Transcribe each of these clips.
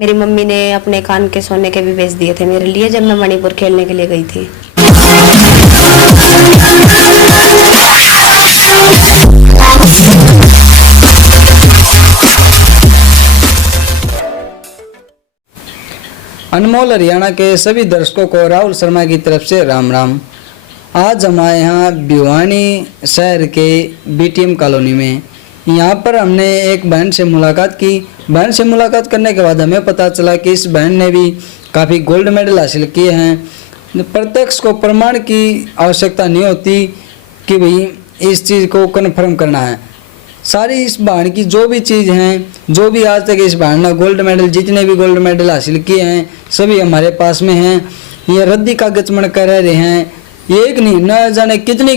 मेरी मम्मी ने अपने कान के सोने के भी बेच दिए थे मेरे लिए जब मैं मणिपुर खेलने के लिए गई थी। अनमोल हरियाणा के सभी दर्शकों को राहुल शर्मा की तरफ से राम राम। आज हमारे यहाँ भिवानी शहर के बीटीएम कॉलोनी में यहाँ पर हमने एक बहन से मुलाकात की। बहन से मुलाकात करने के बाद हमें पता चला कि इस बहन ने भी काफ़ी गोल्ड मेडल हासिल किए हैं। प्रत्यक्ष को प्रमाण की आवश्यकता नहीं होती कि भाई इस चीज़ को कन्फर्म करना है। सारी इस बहन की जो भी चीज़ हैं, जो भी आज तक इस बहन ने गोल्ड मेडल, जितने भी गोल्ड मेडल हासिल किए हैं सभी हमारे पास में हैं। ये रद्दी कागज में कर रहे हैं। एक नहीं न जाने कितनी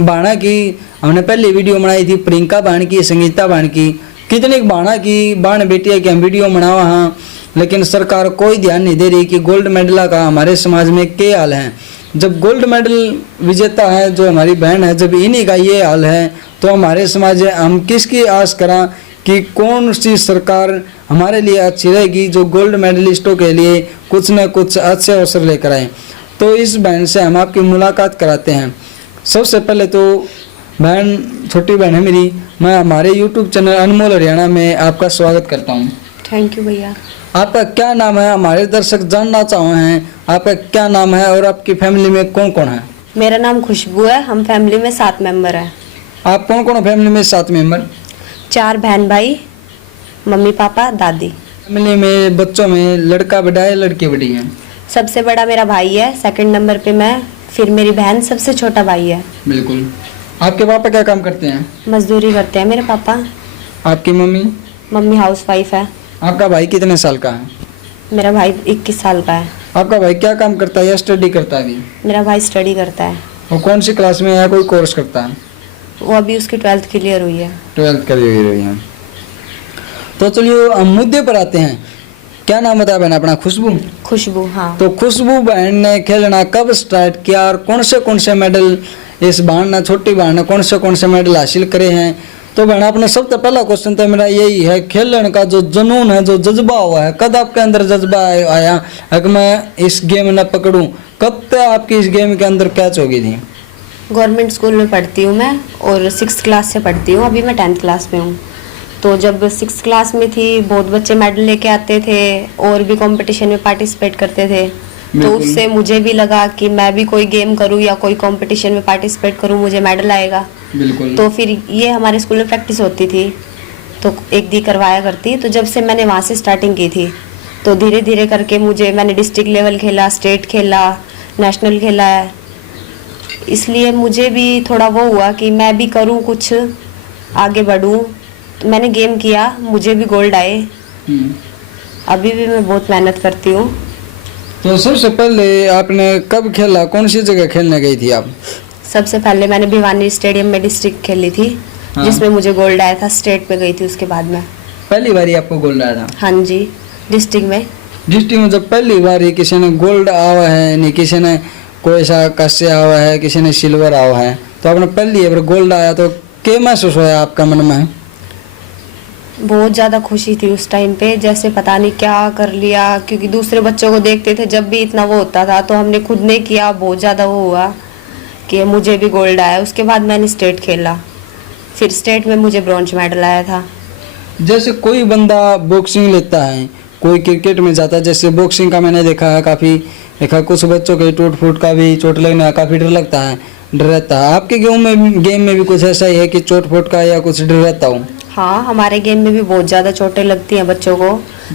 बहना की हमने पहले वीडियो बनाई थी, प्रियंका बहन की, संगीता बहन की, कितनी बहना की बहन बेटिया की हम वीडियो बनावा हाँ, लेकिन सरकार कोई ध्यान नहीं दे रही कि गोल्ड मेडल का हमारे समाज में क्या हाल है। जब गोल्ड मेडल विजेता है जो हमारी बहन है, जब इन्हीं का ये हाल है तो हमारे समाज हम किसकी आस करा कि कौन सी सरकार हमारे लिए अच्छी रहेगी जो गोल्ड मेडलिस्टों के लिए कुछ न कुछ अच्छे अवसर लेकर आए। तो इस बहन से हम आपकी मुलाकात कराते हैं। सबसे पहले तो बहन, छोटी बहन है मेरी, मैं हमारे यूट्यूब चैनल अनमोल हरियाणा में आपका स्वागत करता हूँ। थैंक यू भैया। आपका क्या नाम है? हमारे दर्शक जानना चाहे हैं आपका क्या नाम है और आपकी फैमिली में कौन कौन है? मेरा नाम खुशबू है। हम फैमिली में 7 मेंबर हैं। आप कौन कौन फैमिली में? 7 मेंबर। 4 बहन भाई, मम्मी पापा दादी। फैमिली में बच्चों में लड़का बड़ा है लड़की बड़ी है? सबसे बड़ा मेरा भाई है, सेकंड नंबर पे मैं, फिर मेरी बहन, सबसे छोटा भाई है। बिल्कुल। आपके पापा क्या काम करते हैं? मजदूरी करते हैं मेरे पापा। आपकी मम्मी? मम्मी हाउसवाइफ है। आपका भाई कितने साल का है? मेरा भाई 21 साल का है। आपका भाई क्या काम करता है या स्टडी करता है अभी? मेरा भाई स्टडी करता है। वो कौन सी क्लास में है? कोई कोर्स करता है? वो अभी उसकी 12th क्लियर हुई है। 12th क्लियर हुई है। तो चलिए हम मुद्दे पर आते हैं। क्या नाम बताया बहन अपना? खुशबू। खुशबू, हाँ। तो खुशबू बहन ने खेलना कब स्टार्ट किया और कौन से मेडल इस बहन ने, छोटी बहन ने कौन से मेडल हासिल करे हैं? तो बहन अपने सबसे पहला क्वेश्चन तो मेरा यही है, खेलने का जो जुनून है, जो जज्बा हुआ है, कब आपके अंदर जज्बा आया कि मैं इस गेम न पकड़ूं? कब तक आपकी इस गेम के अंदर कैच होगी थी? गवर्नमेंट स्कूल में पढ़ती हूँ मैं और 6th क्लास से पढ़ती हूँ। अभी मैं 10th क्लास में हूँ। तो जब 6th क्लास में थी बहुत बच्चे मेडल लेके आते थे और भी कंपटीशन में पार्टिसिपेट करते थे। तो उससे मुझे भी लगा कि मैं भी कोई गेम करूँ या कोई कंपटीशन में पार्टिसिपेट करूँ, मुझे मेडल आएगा। बिल्कुल। तो फिर ये हमारे स्कूल में प्रैक्टिस होती थी तो एक दी करवाया करती। तो जब से मैंने वहाँ से स्टार्टिंग की थी तो धीरे धीरे करके मैंने डिस्ट्रिक्ट लेवल खेला, स्टेट खेला, नेशनल खेला है। इसलिए मुझे भी थोड़ा वो हुआ कि मैं भी करूँ, कुछ आगे बढ़ूँ। तो मैंने गेम किया, मुझे भी गोल्ड आए। अभी भी मैं बहुत मेहनत करती हूँ। तो सबसे पहले आपने कब खेला? कौन सी जगह खेलने गई थी आप? सबसे पहले मैंने भिवानी स्टेडियम में डिस्ट्रिक्ट खेली थी। हाँ। जिसमें मुझे गोल्ड आया था। स्टेट पे गई थी उसके बाद में। पहली बार आपको गोल्ड आया था? हाँ जी, डिस्ट्रिक्ट में। डिस्ट्रिक्ट में जब पहली बार किसी ने गोल्ड आवा है, नहीं किसी ने कोई सा कस्य आवा है, किसी ने सिल्वर आवा है, तो आपने पहली बार गोल्ड आया तो क्या महसूस हुआ आपका मन में? बहुत ज़्यादा खुशी थी उस टाइम पे, जैसे पता नहीं क्या कर लिया। क्योंकि दूसरे बच्चों को देखते थे जब भी इतना वो होता था, तो हमने खुद ने किया, बहुत ज़्यादा वो हुआ कि मुझे भी गोल्ड आया। उसके बाद मैंने स्टेट खेला, फिर स्टेट में मुझे ब्रॉन्ज मेडल आया था। जैसे कोई बंदा बॉक्सिंग लेता है, कोई क्रिकेट में जाता है, जैसे बॉक्सिंग का मैंने देखा है, काफ़ी देखा, कुछ बच्चों के टूट फूट का भी, चोट लगने का काफ़ी डर लगता है, डर रहता है। आपके गेम में भी कुछ ऐसा ही है कि चोट फूट का या कुछ डर रहता हो? हाँ, हमारे गेम में भी बहुत ज़्यादा चोटें लगती हैं बच्चों को।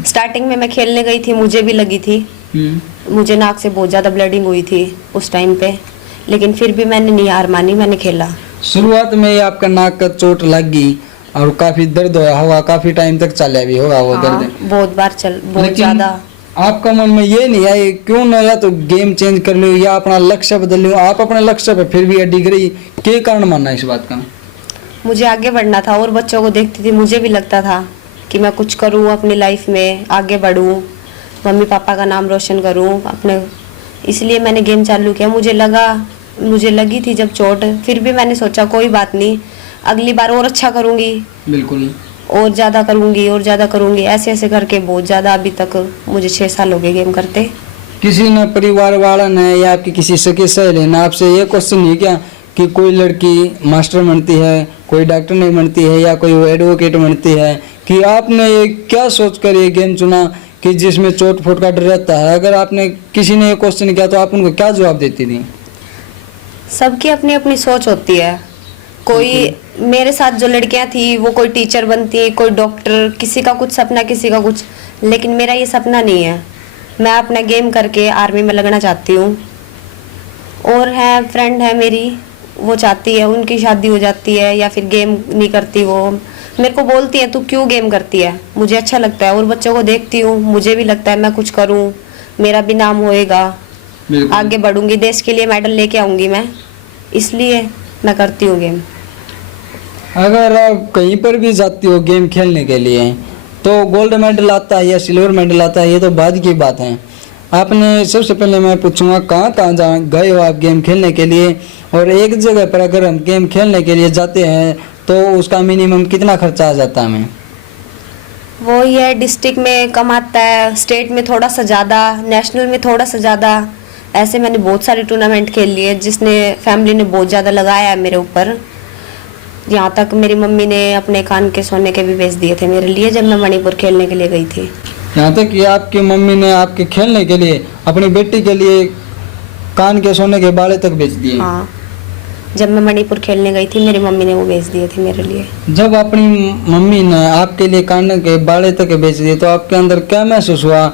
स्टार्टिंग में मैं खेलने गई थी, मुझे भी लगी थी। मुझे नाक से बहुत ज़्यादा ब्लीडिंग हुई थी उस टाइम पे, लेकिन फिर भी मैंने नहीं हार मानी, मैंने खेला। शुरुआत में आपका नाक का चोट लग गई और काफ़ी दर्द होगा, काफ़ी टाइम तक चला भी होगा वो दर्द? बहुत बार बहुत ज़्यादा। आपका मन में ये नहीं आए क्यों ना या तो गेम चेंज कर लो या अपना लक्ष्य बदल लो? आप अपने लक्ष्य पर फिर भी अडिग रही, क्या कारण मानना इस बात का? मुझे आगे बढ़ना था और बच्चों को देखती थी, मुझे भी लगता था कि मैं कुछ करूं अपनी लाइफ में, आगे बढ़ूं, मम्मी पापा का नाम रोशन करूं अपने। इसलिए मैंने गेम चालू किया। मुझे लगी थी जब चोट, फिर भी मैंने सोचा कोई बात नहीं, अगली बार और अच्छा करूंगी। बिल्कुल। और ज़्यादा करूँगी और ज़्यादा करूँगी, ऐसे ऐसे करके बहुत ज़्यादा अभी तक मुझे 6 साल हो गए गेम करते। किसी ने परिवार वाला ने या आपकी किसी सखी सहेली ने आपसे ये क्वेश्चन नहीं किया कि कोई लड़की मास्टर बनती है, कोई डॉक्टर नहीं बनती है या कोई एडवोकेट बनती है, कि आपने ये क्या सोचकर ये गेम चुना कि जिसमें चोट फोट का डर रहता है? अगर आपने किसी ने ये क्वेश्चन किया तो आप उनको क्या जवाब देती थी? सबकी अपनी अपनी सोच होती है। कोई मेरे साथ जो लड़कियां थी वो कोई टीचर बनती, कोई डॉक्टर, किसी का कुछ सपना किसी का कुछ, लेकिन मेरा ये सपना नहीं है। मैं अपना गेम करके आर्मी में लगना चाहती हूँ। और है फ्रेंड है मेरी, वो चाहती है उनकी शादी हो जाती है या फिर गेम नहीं करती, वो मेरे को बोलती है तू क्यों गेम करती है, मुझे अच्छा लगता है और बच्चों को देखती हूँ मुझे भी लगता है मैं कुछ करूँ, मेरा भी नाम होएगा, आगे बढ़ूंगी, देश के लिए मेडल लेके आऊंगी मैं, इसलिए मैं करती हूँ गेम। अगर आप कहीं पर भी जाती हो गेम खेलने के लिए तो गोल्ड मेडल आता है या सिल्वर मेडल आता है, ये तो बाद की बात है। आपने सबसे पहले मैं पूछूंगा कहाँ कहाँ गए हो आप गेम खेलने के लिए, और एक जगह पर अगर हम गेम खेलने के लिए जाते हैं तो उसका मिनिमम कितना खर्चा आ जाता है हमें? वो ये डिस्ट्रिक्ट में कम आता है, स्टेट में थोड़ा सा ज़्यादा, नेशनल में थोड़ा सा ज़्यादा। ऐसे मैंने बहुत सारे टूर्नामेंट खेल लिए जिसने फैमिली ने बहुत ज़्यादा लगाया है मेरे ऊपर। यहाँ तक मेरी मम्मी ने अपने कान के सोने के भी बेच दिए थे मेरे लिए जब मैं मणिपुर खेलने के लिए गई थी। यहाँ तक कि आपकी मम्मी ने आपके खेलने के लिए अपनी बेटी के लिए कान के सोने के बाले तक बेच दिए? हाँ, जब मैं मणिपुर खेलने गई थी मेरी मम्मी ने वो बेच दिए थे मेरे लिए। जब अपनी मम्मी ने आपके लिए कान के बाले तक बेच दिए तो आपके अंदर क्या महसूस हुआ?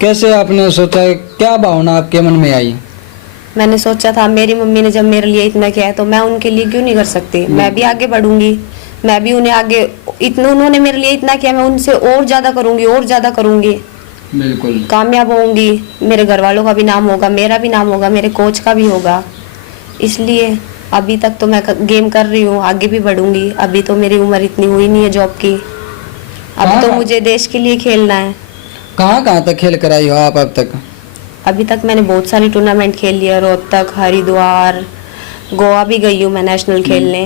कैसे आपने सोचा, क्या भावना आपके मन में आई? मैंने सोचा था मेरी मम्मी ने जब मेरे लिए इतना किया है तो मैं उनके लिए क्यों नहीं कर सकती, मैं भी आगे बढ़ूंगी, मैं भी उन्हें आगे, इतना उन्होंने मेरे लिए इतना किया मैं उनसे और ज़्यादा करूंगी और ज़्यादा करूंगी, बिल्कुल कामयाब होंगी, मेरे घर वालों का भी नाम होगा, मेरा भी नाम होगा, मेरे कोच का भी होगा। इसलिए अभी तक तो मैं गेम कर रही हूँ, आगे भी बढ़ूंगी। अभी तो मेरी उम्र इतनी हुई नहीं है जॉब की, अब तो मुझे देश के लिए खेलना है। कहाँ कहाँ तक खेल कर आई हो आप अब तक? अभी तक मैंने बहुत सारी टूर्नामेंट खेल लिया, रोहतक, हरिद्वार, गोवा भी गई हूँ मैं नेशनल खेलने,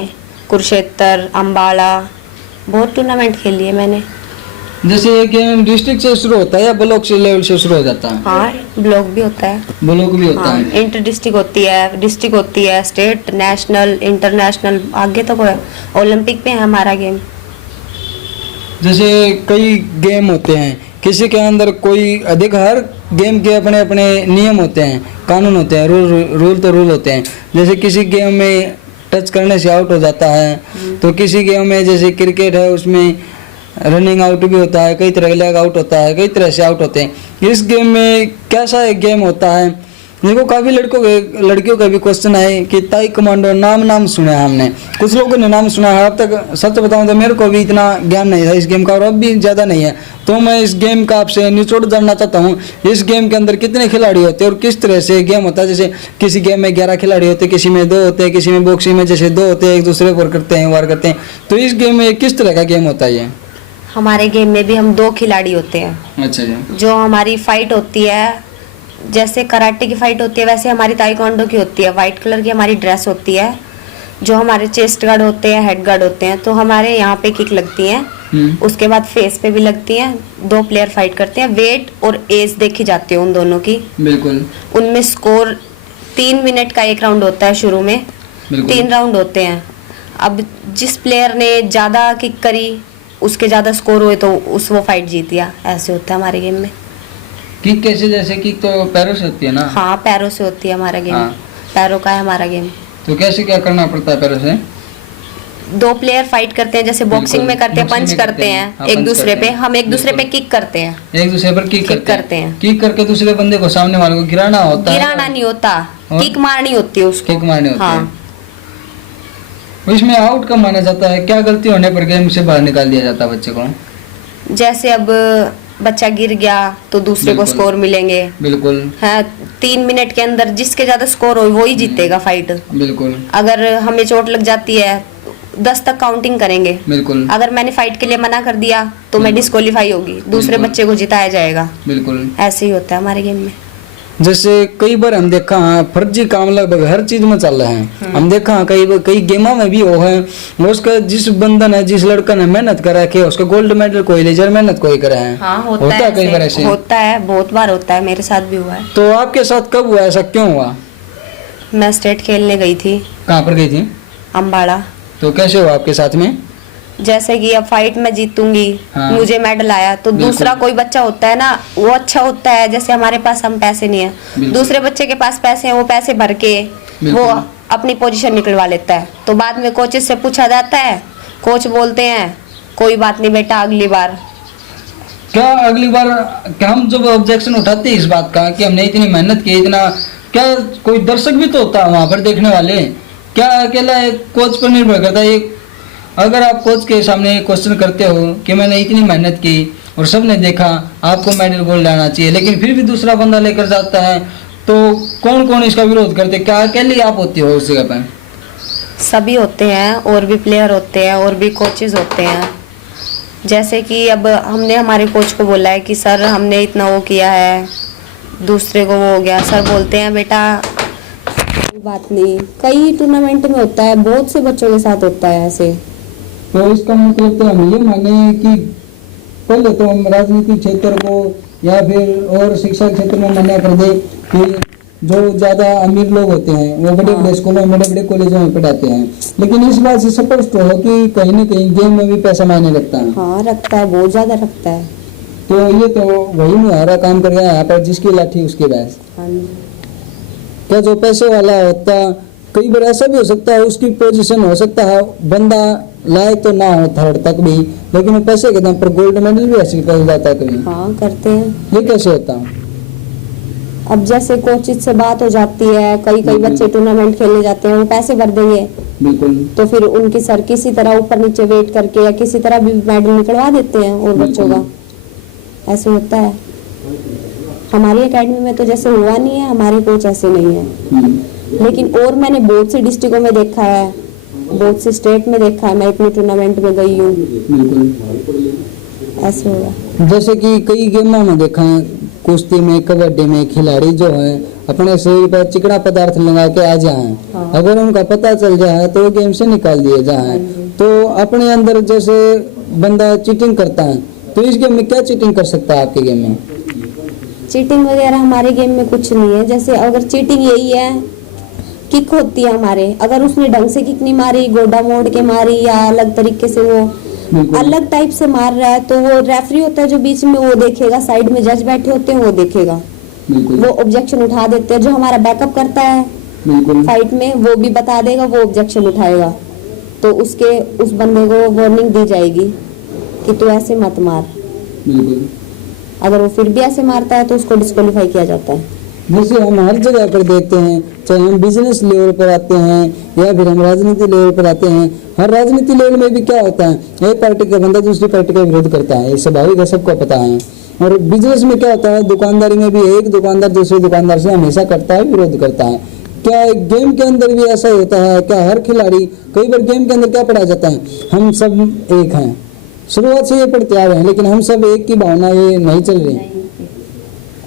कुरुक्षेत्र, अम्बाला, बहुत टूर्नामेंट खेल लिए मैंने। जैसे ये गेम डिस्ट्रिक्ट से शुरू होता है या ब्लॉक से लेवल से शुरू हो जाता है? हाँ, ब्लॉक भी होता है, ब्लॉक भी होता है, इंटर डिस्ट्रिक्ट होती है, डिस्ट्रिक्ट होती है, स्टेट, नेशनल, इंटरनेशनल, आगे तक ओलंपिक पे है हमारा गेम। जैसे कई गेम होते हैं, किसी के अंदर कोई अधिक, हर गेम के अपने अपने नियम होते हैं, कानून होते हैं, रूल तो रूल होते हैं। जैसे किसी गेम में टच करने से आउट हो जाता है, तो किसी गेम में जैसे क्रिकेट है उसमें रनिंग आउट भी होता है, कई तरह का लेग आउट होता है, कई तरह से आउट होते हैं। इस गेम में कैसा एक गेम होता है? देखो काफ़ी लड़कियों का भी क्वेश्चन है कि ताई कमांडो नाम सुना है हमने, कुछ लोगों ने नाम सुना है, अब तक सच बताऊं तो मेरे को भी इतना ज्ञान नहीं था इस गेम का और अब भी ज़्यादा नहीं है। तो मैं इस गेम का आपसे निचोड़ जानना चाहता हूँ, इस गेम के अंदर कितने खिलाड़ी होते हैं और किस तरह से गेम होता है? जैसे किसी गेम में 11 खिलाड़ी होते हैं, किसी में 2 होते हैं, किसी में बॉक्सिंग में जैसे 2 होते हैं, एक दूसरे पर करते हैं, वार करते हैं। तो इस गेम में किस तरह का गेम होता है ये? हमारे गेम में भी हम 2 खिलाड़ी होते हैं। अच्छा जी। जो हमारी फाइट होती है, जैसे कराटे की फाइट होती है वैसे हमारी ताइक्वांडो की होती है। वाइट कलर की हमारी ड्रेस होती है, जो हमारे चेस्ट गार्ड होते हैं, हेड गार्ड होते हैं। तो हमारे यहाँ पे किक लगती हैं, उसके बाद फेस पे भी लगती हैं। 2 प्लेयर फाइट करते हैं, वेट और एज देखी जाती है उन दोनों की। बिल्कुल। उनमें स्कोर 3 मिनट का एक राउंड होता है, शुरू में 3 राउंड होते हैं। अब जिस प्लेयर ने ज़्यादा किक करी उसके ज़्यादा स्कोर हुए तो वो फाइट जीत गया, ऐसे होता है हमारे गेम में। किक कैसे? जैसे किक तो पैरों से होती है ना? हाँ, पैरों से होती है हमारा गेम। हाँ। पैरों का है हमारा गेम। तो कैसे क्या करना पड़ता है पैरों से? 2 प्लेयर फाइट करते हैं, जैसे बॉक्सिंग में करते हैं, पंच करते हैं हाँ, एक पंच दूसरे करते पे, हैं। हम एक दूसरे पे किक करते हैं, एक दूसरे पर किक करते हैं। किक करके दूसरे बंदे को, सामने वाले को गिराना होता है? गिराना नहीं होता, और? किक मारनी होती है उसको। किक मारनी होती है। हाँ। इसमें आउट कब माना जाता है? क्या गलती होने पर गेम से बाहर निकाल दिया जाता है बच्चे को? जैसे अब बच्चा गिर गया तो दूसरे को स्कोर मिलेंगे। बिल्कुल। हाँ, 3 मिनट के अंदर जिसके ज्यादा स्कोर हो वो ही जीतेगा फाइट। बिल्कुल। अगर हमें चोट लग जाती है 10 तक काउंटिंग करेंगे। बिल्कुल। अगर मैंने फाइट के लिए मना कर दिया तो मैं डिस्क्वालीफाई होगी, दूसरे बच्चे को जिताया जाएगा। बिल्कुल। ऐसे ही होता है हमारे गेम में। जैसे कई बार हम देखा हाँ फर्जी काम लगभग हर चीज में चल रहे हैं। हम देखा हाँ, कई कई गेमों में भी वो है, वो उसका जिस बंदा ने जिस लड़का ने मेहनत करा के उसका गोल्ड मेडल कोई ले जाए, मेहनत कोई करे है। हाँ होता है कई बार ऐसे होता है, बहुत बार होता है, मेरे साथ भी हुआ है। तो आपके साथ कब हुआ, ऐसा क्यों हुआ? मैं स्टेट खेलने गई थी। कहाँ पर गई थी? अम्बाड़ा। तो कैसे हुआ आपके साथ में? जैसे कि अब फाइट में जीतूंगी, हाँ। मुझे मेडल आया, तो बिल्कुल। दूसरा कोई बच्चा होता है ना, वो अच्छा होता है। जैसे हमारे पास हम पैसे नहीं है, बिल्कुल। दूसरे बच्चे के पास पैसे हैं, वो पैसे भर के बिल्कुल। वो अपनी पोजीशन निकलवा लेता है। तो बाद में कोचेस से पूछा जाता है, कोच बोलते हैं कोई बात नहीं बेटा, अगली बार। क्या अगली बार क्या हम जब ऑब्जेक्शन उठाते हैं इस बात का कि हमने इतनी मेहनत की, इतना, क्या कोई दर्शक भी तो होता है वहां पर देखने वाले? क्या अकेला एक कोच पर निर्भर करता है? अगर आप कोच के सामने क्वेश्चन करते हो कि मैंने इतनी मेहनत की और सबने देखा आपको मेडल गोल्ड आना चाहिए, लेकिन फिर भी दूसरा बंदा लेकर जाता है, तो कौन कौन इसका विरोध करते? क्या अकेले आप होती हो उस जगह पर? सभी होते हैं, और भी प्लेयर होते हैं, और भी कोचेस होते हैं। जैसे कि अब हमने हमारे कोच को बोला है कि सर हमने इतना वो किया है, दूसरे को वो हो गया, सर बोलते हैं बेटा कोई बात नहीं। कई टूर्नामेंट में होता है, बहुत से बच्चों के साथ होता है ऐसे। तो इसका मतलब तो हम ये माने कि पहले तो हम राजनीतिक क्षेत्र को या फिर और शिक्षा क्षेत्र में मना कर दे कि जो ज्यादा अमीर लोग होते हैं वो बड़े बड़े स्कूलों में, बड़े बड़े कॉलेजों में पढ़ाते हैं, लेकिन इस बात से स्पष्ट हो कि कहीं न कहीं गेम में भी पैसा मायने रखता है। हाँ रखता है, बहुत ज्यादा रखता है। तो ये तो वही मुहावरा काम कर गया यहाँ पर, जिसकी लाठी उसकी भैंस। हाँ जी। क्या जो पैसे वाला होता, कई बार ऐसा भी हो सकता है उसकी पोजीशन हो सकता है बंदा लायक तो ना हो थर्ड तक भी, लेकिन वो पैसे के दम पर गोल्ड मेडल भी हासिल कर जाता है कभी। हाँ करते हैं। ये कैसे होता है? अब जैसे कोचिज से बात हो जाती है, कई कई बच्चे टूर्नामेंट खेलने जाते हैं, वो पैसे भर देंगे, बिल्कुल। तो फिर उनकी सर किसी तरह ऊपर नीचे वेट करके या किसी तरह भी मेडल निकलवा देते हैं और बच्चों का। ऐसे होता है। हमारी एकेडमी में तो जैसे हुआ नहीं है, हमारे कोच ऐसे नहीं है। लेकिन और मैंने बहुत से डिस्ट्रिक्टों में देखा है, बहुत से स्टेट में देखा है, मैं इतनी टूर्नामेंट में गई हूँ। ऐसे होगा। जैसे कि कई गेमों में देखा है, कुश्ती में, कबड्डी में खिलाड़ी जो है अपने शरीर पर चिकना पदार्थ लगा के आ जाए, हाँ। अगर उनका पता चल जाए तो वो गेम से निकाल दिए जाए। तो अपने अंदर जैसे बंदा चीटिंग करता है, तो इस गेम में क्या चीटिंग कर सकता है आपके गेम में? चीटिंग वगैरह हमारे गेम में कुछ नहीं है। जैसे अगर चीटिंग यही है, किक होती है हमारे, अगर उसने ढंग से किक नहीं मारी, गोडा मोड़ के मारी या अलग तरीके से वो अलग टाइप से मार रहा है, तो वो रेफरी होता है जो बीच में, वो देखेगा, साइड में जज बैठे होते हैं, वो देखेगा, वो ऑब्जेक्शन उठा देते हैं। जो हमारा बैकअप करता है फाइट में, वो भी बता देगा, वो ऑब्जेक्शन उठाएगा, तो उसके उस बंदे को वार्निंग दी जाएगी कि तू ऐसे मत मार। अगर वो फिर भी ऐसे मारता है तो उसको डिस्क्वालीफाई किया जाता है। जैसे हम हर जगह पर देखते हैं, चाहे हम बिजनेस लेवल पर आते हैं या फिर हम राजनीति लेवल पर आते हैं, हर राजनीति लेवल में भी क्या होता है, एक पार्टी का बंदा दूसरी पार्टी का विरोध करता है, ये स्वाभाविक है, सबको पता है। और बिजनेस में क्या होता है, दुकानदारी में भी एक दुकानदार दूसरे दुकानदार से हमेशा करता है, विरोध करता है। क्या गेम के अंदर भी ऐसा होता है? क्या हर खिलाड़ी, कई बार गेम के अंदर क्या पढ़ा जाता है, हम सब एक हैं, शुरुआत से ये पढ़ते आ रहे हैं, लेकिन हम सब एक की भावना ये नहीं चल रही।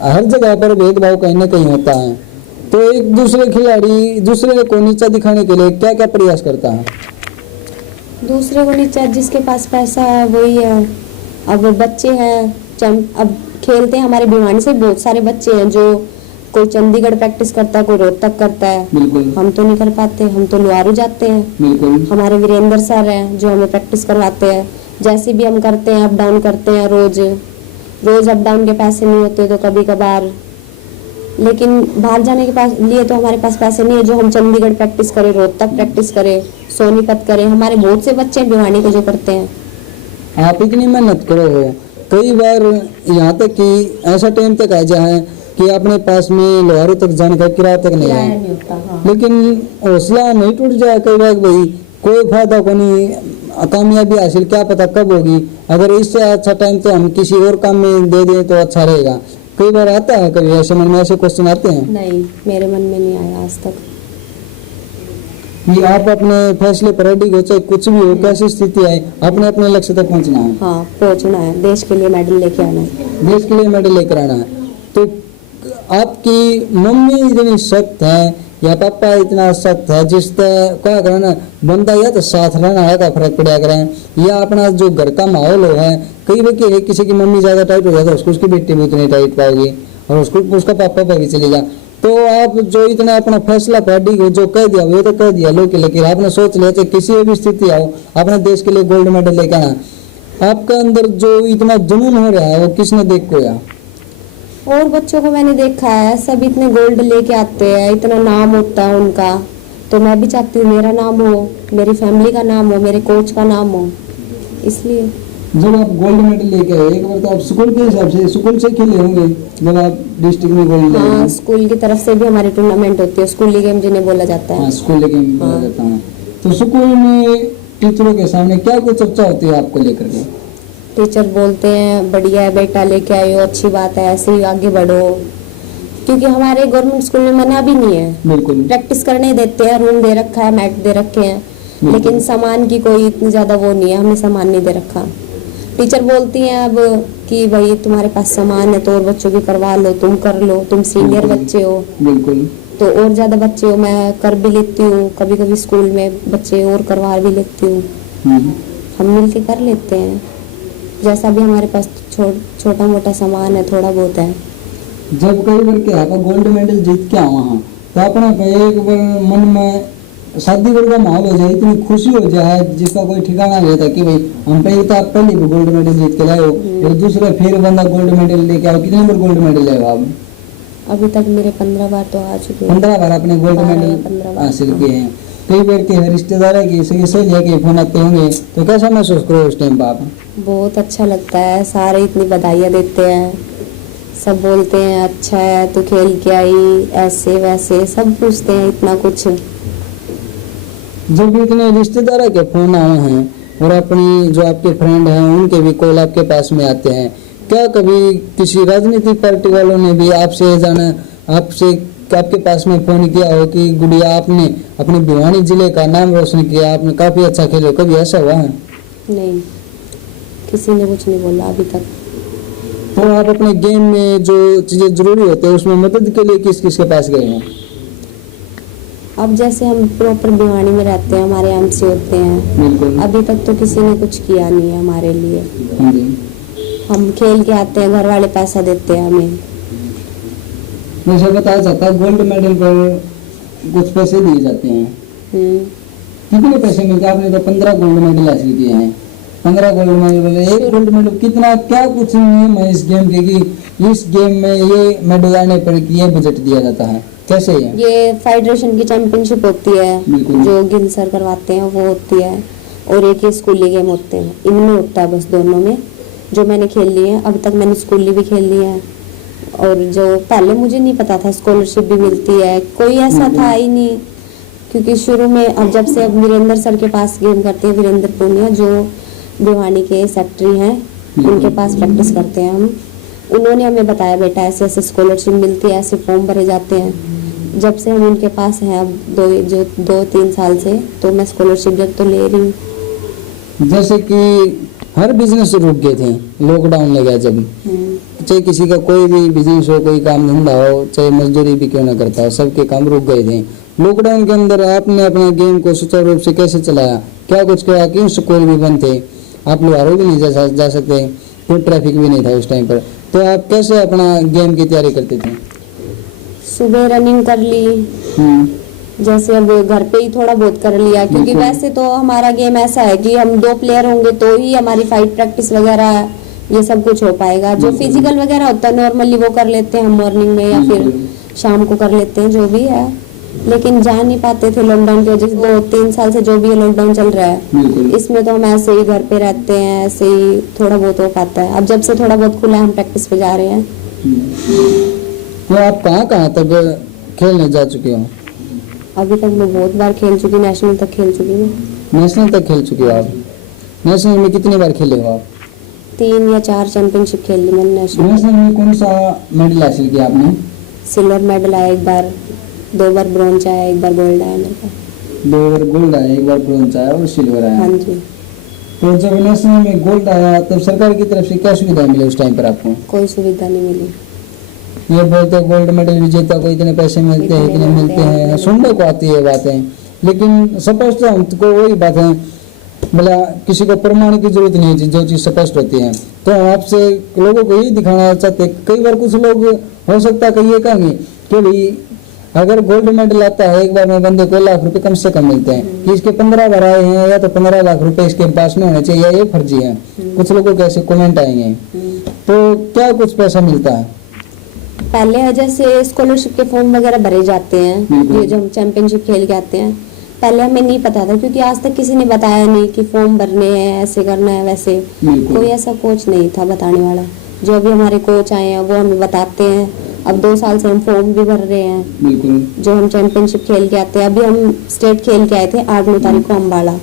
हर जगह पर भेदभाव कहीं ना कहीं होता है। तो एक दूसरे खिलाड़ी दूसरे को नीचा दिखाने के लिए क्या क्या प्रयास करता है? दूसरे को नीचा, जिसके पास पैसा है वही है। अब बच्चे हैं, अब खेलते हैं हमारे भिवानी से बहुत सारे बच्चे हैं, जो कोई चंडीगढ़ प्रैक्टिस करता है, कोई रोहतक करता है। हम तो नहीं कर पाते, हम तो लुआरू जाते हैं। हमारे वीरेंद्र सर हैं जो हमें प्रैक्टिस करवाते हैं। जैसे भी हम करते हैं, अप डाउन करते हैं, रोज अप डाउन के पैसे नहीं होते तो कभी कभार, लेकिन बाहर जाने के लिए तो हमारे पास पैसे नहीं है जो हम चंडीगढ़ प्रैक्टिस करें, रोहतक प्रैक्टिस करें, सोनीपत करें। हमारे बहुत से बच्चे हैं भिवानी के जो करते हैं। आप इतनी मेहनत करो हो, कई बार यहाँ तक कि ऐसा टाइम तक आ जाए कि अपने पास में लोहारू तक जाने का किराया तक नहीं है, लेकिन हौसला नहीं टूट जाए कई बार, भाई कोई फायदा को नहीं, कामयाबी हासिल क्या पता कब होगी, अगर इससे अच्छा टाइम तो हम किसी और काम में दे दें तो अच्छा रहेगा। कई बार आता है, कभी ऐसे मन में ऐसे क्वेश्चन आते हैं? नहीं, मेरे मन में नहीं आया आज तक। कि आप अपने फैसले पर अडिग हो, चाहे कुछ भी हो, कैसी स्थिति आए, अपने अपने लक्ष्य तक पहुंचना है। हाँ, पहुंचना है, देश के लिए मेडल लेके आना है। देश के लिए मेडल लेकर आना है। तो आपकी मम्मी इतनी सख्त है या पापा इतना सख्त है जिस क्या करें ना बंदा या तो साथ रहना है का फर्क पड़ा करें या अपना जो घर का माहौल है कई बार किसी की मम्मी ज्यादा टाइट हो जाता है उसको उसकी बेटी भी उतनी टाइट पाओगी और उसको उसका पापा पर भी चलेगा। तो आप जो इतना अपना फैसला पार्टी को जो कह दिया वो तो कह दिया लोग, लेकिन आपने सोच लिया चाहे किसी भी स्थिति आओ अपने देश के लिए गोल्ड मेडल लेकर आना। आपका अंदर जो इतना जुनून हो रहा है वो किसने देख को या और बच्चों को मैंने देखा है, सब इतने गोल्ड लेके आते हैं, इतना नाम होता है उनका, तो मैं भी चाहती हूँ मेरा नाम हो, मेरी फैमिली का नाम हो, मेरे कोच का नाम हो, इसलिए। जब आप गोल्ड मेडल लेके आए एक बार तो आप स्कूल के हिसाब से स्कूल से खेले होंगे जब आप डिस्ट्रिक्ट में गोल्ड हाँ, लेके स्कूल की तरफ से भी हमारी टूर्नामेंट होती है, स्कूली गेम जिन्हें बोला जाता है। हाँ स्कूल गेम बोला जाता है। तो स्कूल में टीचरों के सामने क्या कुछ चर्चा होती है आपको लेकर के? टीचर बोलते हैं बढ़िया है बेटा, लेके आए हो, अच्छी बात है, ऐसे ही आगे बढ़ो, क्योंकि हमारे गवर्नमेंट स्कूल में मना भी नहीं है, बिल्कुल प्रैक्टिस करने देते हैं, रूम दे रखा है, मैट दे रखे हैं, लेकिन सामान की कोई इतनी ज्यादा वो नहीं है, हमें सामान नहीं दे रखा। टीचर बोलती हैं अब कि भाई तुम्हारे पास सामान है तो और बच्चों की करवा लो, तुम कर लो, तुम सीनियर बच्चे हो, बिल्कुल तो और ज्यादा बच्चे हो, मैं कर भी लेती हूँ, कभी कभी स्कूल में बच्चे और करवा भी लेती हूँ, हम मिलके कर लेते हैं, जैसा भी हमारे पास छोटा मोटा सामान है, थोड़ा बहुत है। जब कई बार क्या आप गोल्ड मेडल जीत के आओ वहाँ तो अपना एक बार मन में शादी का माहौल हो जाए, इतनी खुशी हो जाए जिसका कोई ठिकाना नहीं रहता कि भाई हम पे तो आप पहले भी गोल्ड मेडल जीत के लाए हो, एक दूसरा फिर बंदा गोल्ड मेडल लेके आओ, कितने बार गोल्ड मेडल लाए आप? अभी तक मेरे 15 बार तो आ चुके हैं। 15 बार आपने गोल्ड मेडल हासिल किए हैं। कई बार के रिश्तेदार की सहेलियाँ के फोन आते होंगे तो कैसा महसूस करो उस टाइम पर आप? बहुत अच्छा लगता है, सारे इतनी बधाइयाँ देते हैं, सब बोलते हैं अच्छा है तू खेल के आई, ऐसे वैसे सब पूछते हैं इतना कुछ। जब इतने रिश्तेदार के फोन आए हैं और अपनी जो आपके फ्रेंड हैं उनके भी कॉल आपके पास में आते हैं, क्या कभी किसी राजनीतिक पार्टी वालों ने भी आपसे जाना आपसे आपके पास में फोन किया हो कि गुड़िया आपने अपने भिवानी जिले का नाम रोशन किया, आपने काफी अच्छा खेले, कभी ऐसा हुआ है? नहीं, किसी ने कुछ नहीं बोला अभी तक। तो आप अपने गेम में जो चीजें जरूरी होती है उसमें मदद के लिए किस किस के पास गए हैं? अब जैसे हम प्रॉपर भिवानी में रहते हैं, हमारे एमसी होते हैं, बिल्कुल अभी तक तो किसी ने कुछ किया नहीं है हमारे लिए। हाँ जी। हम खेल के आते हैं, घर वाले पैसा देते हैं हमें। मुझे बताया जाता है गोल्ड मेडल पर कुछ पैसे दिए जाते हैं, कितने पैसे मिलते हैं? आपने तो 15 गोल्ड मेडल हासिल किए हैं, 15 गोल्ड मेडल, एक गोल्ड मेडल कितना क्या कुछ नियम है इस गेम के कि इस गेम में ये मेडल आने पर ये बजट दिया जाता है, कैसे है? ये फेडरेशन की चैंपियनशिप होती है जो गिल सर करवाते हैं, वो होती है, और एक ही स्कूली गेम होते हैं, इनमें होता है बस दोनों में जो मैंने खेल ली है। अब तक मैंने स्कूली भी खेल ली है, और जो पहले मुझे नहीं पता था स्कॉलरशिप भी मिलती है, कोई ऐसा था ही नहीं, क्योंकि शुरू में अब जब से अब वीरेंद्र सर के पास गेम करते हैं, वीरेंद्र पूनिया जो भिवानी के सेक्रेटरी हैं, उनके पास प्रैक्टिस करते हैं हम, उन्होंने हमें बताया बेटा ऐसे ऐसे स्कॉलरशिप मिलती है, ऐसे फॉर्म भरे जाते हैं। जब से हम उनके पास हैं अब 2-3 साल से, तो मैं स्कॉलरशिप जब तो ले रही हूँ। जैसे कि हर बिजनेस रुक गए थे, लॉकडाउन लगा जब, चाहे किसी का कोई भी बिजनेस हो, कोई काम धंधा हो, चाहे मजदूरी भी क्यों ना करता हो, सबके काम रुक गए थे। लॉकडाउन के अंदर आपने अपने गेम को सुचारू रूप से कैसे चलाया, क्या कुछ किया? क्यों स्कूल भी बंद थे, आप लोहारों भी नहीं जा सकते, कोई ट्रैफिक भी नहीं था उस टाइम पर, तो आप कैसे अपना गेम की तैयारी करते थे? सुबह रनिंग कर ली, जैसे अब घर पे ही थोड़ा बहुत कर लिया, क्योंकि वैसे तो हमारा गेम ऐसा है कि हम 2 प्लेयर होंगे तो ही हमारी फाइट प्रैक्टिस वगैरह ये सब कुछ हो पाएगा। जो फिजिकल वगैरह होता है नॉर्मली वो कर लेते हैं हम मॉर्निंग में या फिर शाम को कर लेते हैं, जो भी है, लेकिन जा नहीं पाते थे लॉकडाउन की वजह से। 2-3 साल से जो भी ये लॉकडाउन चल रहा है इसमें तो हम ऐसे ही घर पे रहते हैं, ऐसे ही थोड़ा बहुत हो पाता है। अब जब से थोड़ा बहुत खुला है हम प्रैक्टिस पे जा रहे हैं। तो आप कहाँ तक खेलने जा चुके हो? अभी तक मैं बहुत बार खेल चुकी, नेशनल तक खेल चुकी हूँ। नेशनल तक खेल चुके हो आप? नेशनल में कितनी बार खेले हो आप? 3 या 4 चैंपियनशिप खेल ली मैंने नेशनल। नेशनल में कौन सा मेडल हासिल किया आपने? सिल्वर मेडल आया एक बार, 2 बार ब्रॉन्ज आया, 1 बार गोल्ड आया मेरे पास। 2 बार गोल्ड आया, 1 बार ब्रॉन्ज आया और सिल्वर आया। हाँ जी। तो जब नेशनल में गोल्ड आया तब सरकार की तरफ से क्या सुविधा मिली उस टाइम पर आपको? कोई सुविधा नहीं मिली। ये बोलते हैं गोल्ड मेडल विजेता को इतने पैसे मिलते हैं, इतने मिलते हैं, सुनने को आती है बातें, लेकिन स्पष्ट हमको वही बात है, भला किसी को प्रमाण की जरूरत नहीं है, जो चीज स्पष्ट होती है। तो हम आपसे लोगों को यही दिखाना चाहते हैं। कई बार कुछ लोग हो सकता है ये कहेंगे कि भाई अगर गोल्ड मेडल आता है एक बार में बंदे को लाख रुपए कम से कम मिलते हैं, कि इसके 15 बार आए हैं या तो 15 लाख रुपए इसके पास में होने चाहिए, ये फर्जी है। कुछ लोगों के ऐसे कमेंट आएंगे, तो क्या कुछ पैसा मिलता है? पहले जैसे स्कॉलरशिप के फॉर्म वगैरह भरे जाते हैं, ये जो हम चैंपियनशिप खेल के आते हैं, पहले हमें नहीं पता था, क्योंकि आज तक किसी ने बताया नहीं कि फॉर्म भरने हैं, ऐसे करना है, वैसे कोई ऐसा कोच नहीं था बताने वाला। जो अभी हमारे कोच आए हैं वो हमें बताते हैं। अब 2 साल से हम फॉर्म भी भर रहे हैं, जो हम चैंपियनशिप खेल के आते हैं। अभी हम स्टेट खेल के आए थे 8-9 तारीख को अम्बाला,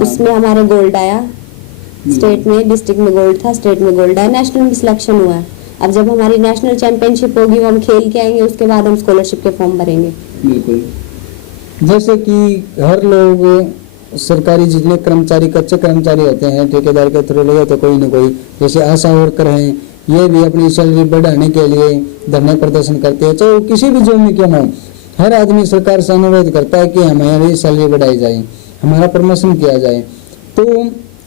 उसमें हमारे गोल्ड आया। स्टेट में, डिस्ट्रिक्ट में गोल्ड था, स्टेट में गोल्ड आया, नेशनल में सिलेक्शन हुआ है। अब जब हमारी नेशनल चैंपियनशिप होगी, वो हम खेल के आएंगे, उसके बाद हम स्कॉलरशिप के फॉर्म भरेंगे। बिल्कुल। जैसे कि हर लोग सरकारी जितने कर्मचारी, कच्चे कर्मचारी होते हैं, ठेकेदार के थ्रू लगे तो कोई न कोई, जैसे आशा वर्कर हैं, ये भी अपनी सैलरी बढ़ाने के लिए धरने प्रदर्शन करते हैं। चाहे किसी भी जॉब में क्यों ना हो, हर आदमी सरकार से अनुरोध करता है कि हमारी सैलरी बढ़ाई जाए, हमारा प्रमोशन किया जाए। तो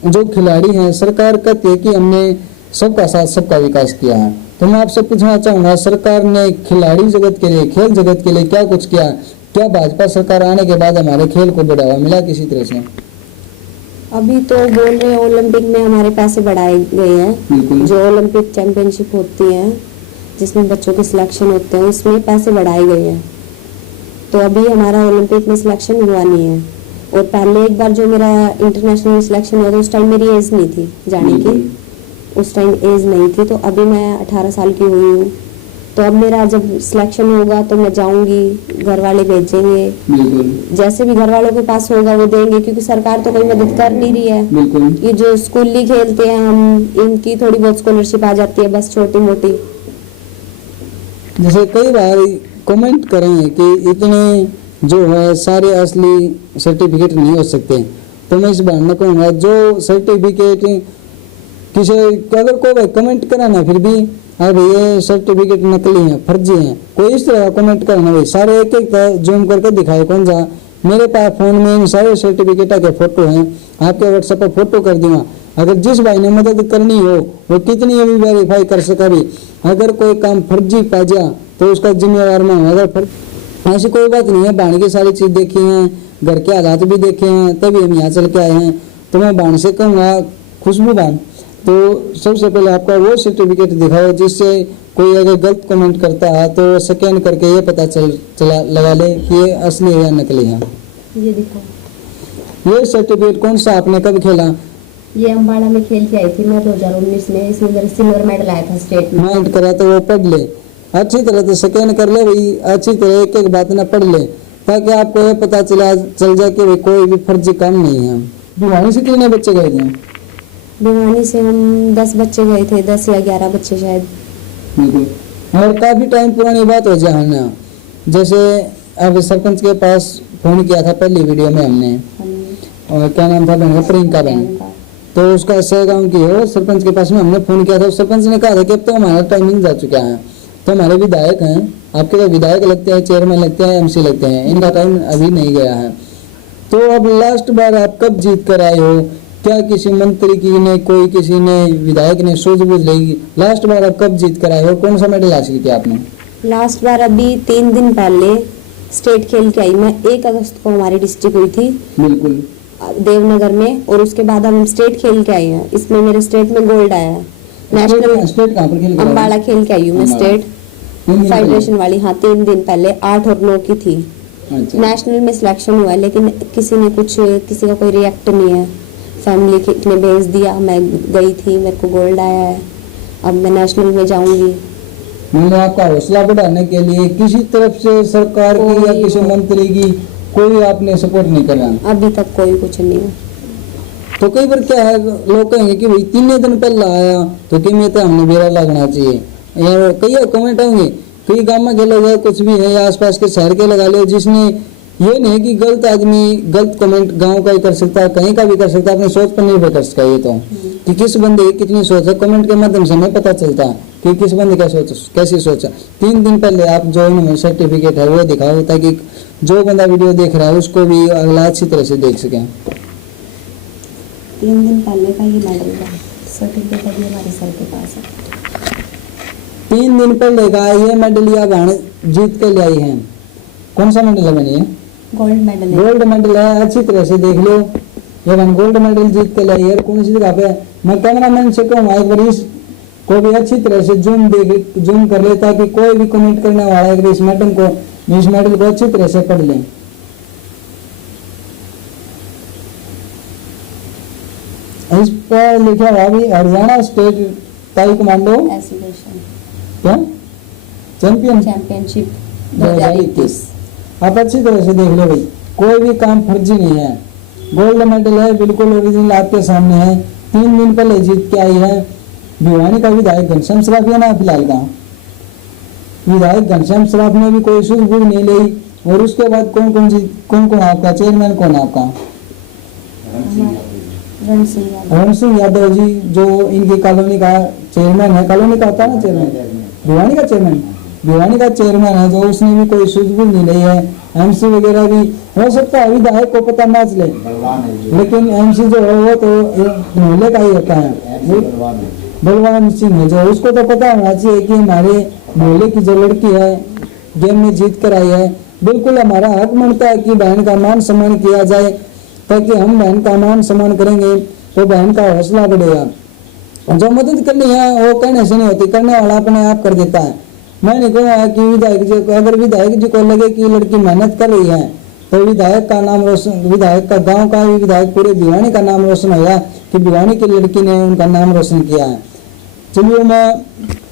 जो खिलाड़ी हैं, सरकार कहती है कि हमने सबका साथ सबका विकास किया है। तो मैं आपसे पूछना चाहूंगा, सरकार ने खिलाड़ी जगत के लिए, खेल जगत के लिए क्या कुछ किया? क्या भाजपा सरकार आने के बाद हमारे खेल को बढ़ावा मिला किसी तरह से? अभी तो बोल रहे हैं ओलंपिक में हमारे पैसे बढ़ाए गए हैं। जो ओलंपिक चैंपियनशिप होती है, जिसमें बच्चों के सिलेक्शन होते हैं, उसमें पैसे बढ़ाए गए हैं। तो अभी हमारा ओलंपिक में सिलेक्शन हुआ नहीं है। और पहले एक बार जो मेरा इंटरनेशनल सिलेक्शन हुआ था, उस टाइम मेरी एज नहीं थी जाने की, उस टाइम एज नहीं थी। तो अभी मैं 18 साल की हुई हूँ। तो अब मेरा जब सिलेक्शन होगा तो मैं जाऊंगी, घर वाले भेजेंगे, जैसे भी घर वालों के पास होगा वो देंगे, क्योंकि सरकार तो कोई मदद कर नहीं रही है। ये जो स्कूली खेलते हैं हम, इनकी थोड़ी बहुत स्कॉलरशिप आ जाती है, बस छोटी मोटी। जैसे कई बार कमेंट करें कि इतने जो है सारे असली सर्टिफिकेट नहीं हो सकते, तो मैं इस बार न कहूँगा जो सर्टिफिकेट किसी अगर कोई कमेंट कराना फिर भी अब ये सर्टिफिकेट नकली है, फर्जी है, कोई इस तरह का कमेंट करना भाई, सारे एक एक जूम करके दिखाए कौन सा। मेरे पास फोन में इन सारे सर्टिफिकेट के फोटो हैं, आपके व्हाट्सएप पर फोटो कर दूंगा। अगर जिस भाई ने मदद करनी हो वो कितनी भी वेरीफाई कर सका भी, अगर कोई काम फर्जी पा जा तो उसका जिम्मेवार मैं हूँ। अगर ऐसी कोई बात नहीं है, बाण की सारी चीज देखी है, घर के हालात भी देखे हैं, तभी हम यहाँ चल के आए हैं। तो मैं बाण से कहूँगा, खुशबू बाण, तो सबसे पहले आपका वो सर्टिफिकेट दिखाओ जिससे कोई अगर गलत कमेंट करता है तो स्कैन करके ये पता चला लगा ले कि ये असली है या नकली है। ये दिखाओ। ये सर्टिफिकेट कौन सा आपने कब खेला? ये अम्बाला में खेल के आई थी मैं 2019 में। इसमें मेरा सिल्वर मेडल आया था स्टेट में। कमेंट करा तो वो पढ़ ले अच्छी तरह से, स्कैन कर ले भाई, अच्छी तरह एक एक बात ना पढ़ ले, ताकि आपको ये पता चल जाए कि कोई भी फर्जी काम नहीं है। भिवानी से कितने बच्चे गए थे? भिवानी से हम 10 बच्चे गए थे, 10 या 11 बच्चे शायद। और काफी टाइम पुरानी बात हो जाए हमने, जैसे अब सरपंच के पास फोन किया था पहली वीडियो में हमने, और क्या नाम था बहन का? प्रियंका बहन। तो उसका सहगांव की हो, सरपंच के पास में हमने फोन किया था। सरपंच ने कहा था कि अब तो हमारा टाइमिंग जा चुका है, तो हमारे विधायक हैं, आपके तो विधायक लगते हैं, चेयरमैन लगते हैं, एमसी लगते हैं, इनका टाइम अभी नहीं गया है। तो अब लास्ट बार आप कब जीत कर आए हो? क्या किसी मंत्री की ने, कोई किसी ने, विधायक ने सूझबूझ लेगी? लास्ट बार आप कब जीत कर आए हो? कौन सा मेडल हासिल किया आपने? लास्ट बार अभी 3 दिन पहले स्टेट खेल के आई मैं। 1 अगस्त को हमारी डिस्ट्रिक्ट हुई थी बिल्कुल देवनगर में, और उसके बाद हम स्टेट खेल के आए हैं। इसमें मेरे स्टेट में गोल्ड आया है। नेशनल स्टेट कहाँ पर खेल के? अम्बाला खेल के आई हूँ मैं, स्टेट फेडरेशन वाली। हाँ, 3 दिन पहले 8 और 9 की थी। नेशनल में सिलेक्शन हुआ, लेकिन किसी ने कुछ, किसी का कोई रिएक्ट नहीं है। फैमिली ने भेज दिया, मैं गई थी, मेरे को गोल्ड आया है। अब मैं नेशनल में जाऊंगी। मैंने आपका हौसला बढ़ाने के लिए किसी तरफ से सरकार की या किसी मंत्री की कोई आपने सपोर्ट नहीं करा? अभी तक कोई कुछ नहीं है। तो कई बार क्या है, लोग कहेंगे कि भाई 3 दिन पहले आया तो कीमत हमने बेरा लगना चाहिए, या कई कमेंट होंगे, कई गाँव में खेलो गए कुछ भी है, या आसपास के शहर के लगा लो, जिसने ये नहीं कि गलत आदमी गलत कमेंट गांव का ही कर सकता है, कहीं का भी कर सकता है, अपनी सोच पर निर्भर कर सकता है। ये तो कि किस बंदे की कितनी सोच है, कमेंट के माध्यम से हमें पता चलता है। कि किस बंदे कैसी सोचा। 3 दिन पहले आप जो इन्होंने सर्टिफिकेट है वो दिखाओ, ताकि जो बंदा वीडियो देख रहा है उसको भी अगला अच्छी तरह से देख सके। 3 दिन पहले का ये मेडल का सर्टिफिकेट अभी हमारे सर के पास है। 3 दिन पहले का ये मेडल या बहन जीत के ले आई है। कौन सा मेडल है बनी है? गोल्ड मेडल है। गोल्ड मेडल है, अच्छी तरह से देख लो। ये बहन गोल्ड मेडल जीत के ले आई है। कौन सी जगह पे? मैं कैमरामैन से कहूँगा एक बार इसको भी अच्छी तरह से जूम कर ले, ताकि कोई भी कमेंट करने वाला है इस मेडल को अच्छी तरह से पढ़ लें। इस पर लिखा हुआ भी हरियाणा स्टेट ताइक्वांडो एसोसिएशन क्या चैंपियनशिप 2021। आप अच्छी तरह से देख लो भाई, कोई भी काम फर्जी नहीं है। गोल्ड मेडल है, बिल्कुल ओरिजिनल आपके सामने है। 3 दिन पहले जीत के आई है। भिवानी का विधायक घनश्याम सराफ है ना, फिलहाल का विधायक घनश्याम सराफ ने भी कोई सूझबूझ नहीं ली। और उसके बाद कौन आपका चेयरमैन कौन है आपका? रण सिंह यादव जी, जो इनकी कॉलोनी का चेयरमैन है। कॉलोनी का होता है ना चेयरमैन, भिवानी का चेयरमैन है, जो उसने भी कोई सूझबूझ नहीं ली है। एमसी वगैरह भी हो सकता है विधायक को पता ना चले, लेकिन एमसी जो है वो तो मोहल्ले का ही होता है। बलवान सिंह है, जो उसको तो पता होना चाहिए कि हमारे मोहल्ले की जो लड़की है गेम में जीत कर आई है। बिल्कुल हमारा हक बनता है कि बहन का मान सम्मान किया जाए, ताकि हम बहन का मान सम्मान करेंगे तो बहन का हौसला बढ़ेगा। जो मदद करनी है वो कहने से नहीं होती, करने वाला अपने आप कर देता है। मैं नहीं कहूँगा कि विधायक जी को, अगर विधायक जी को लगे कि लड़की मेहनत कर रही है तो विधायक का नाम रोशन, विधायक का गांव का भी, विधायक पूरे भिवानी का नाम रोशन होगा कि भिवानी की लड़की ने उनका नाम रोशन किया है। चलिए, मैं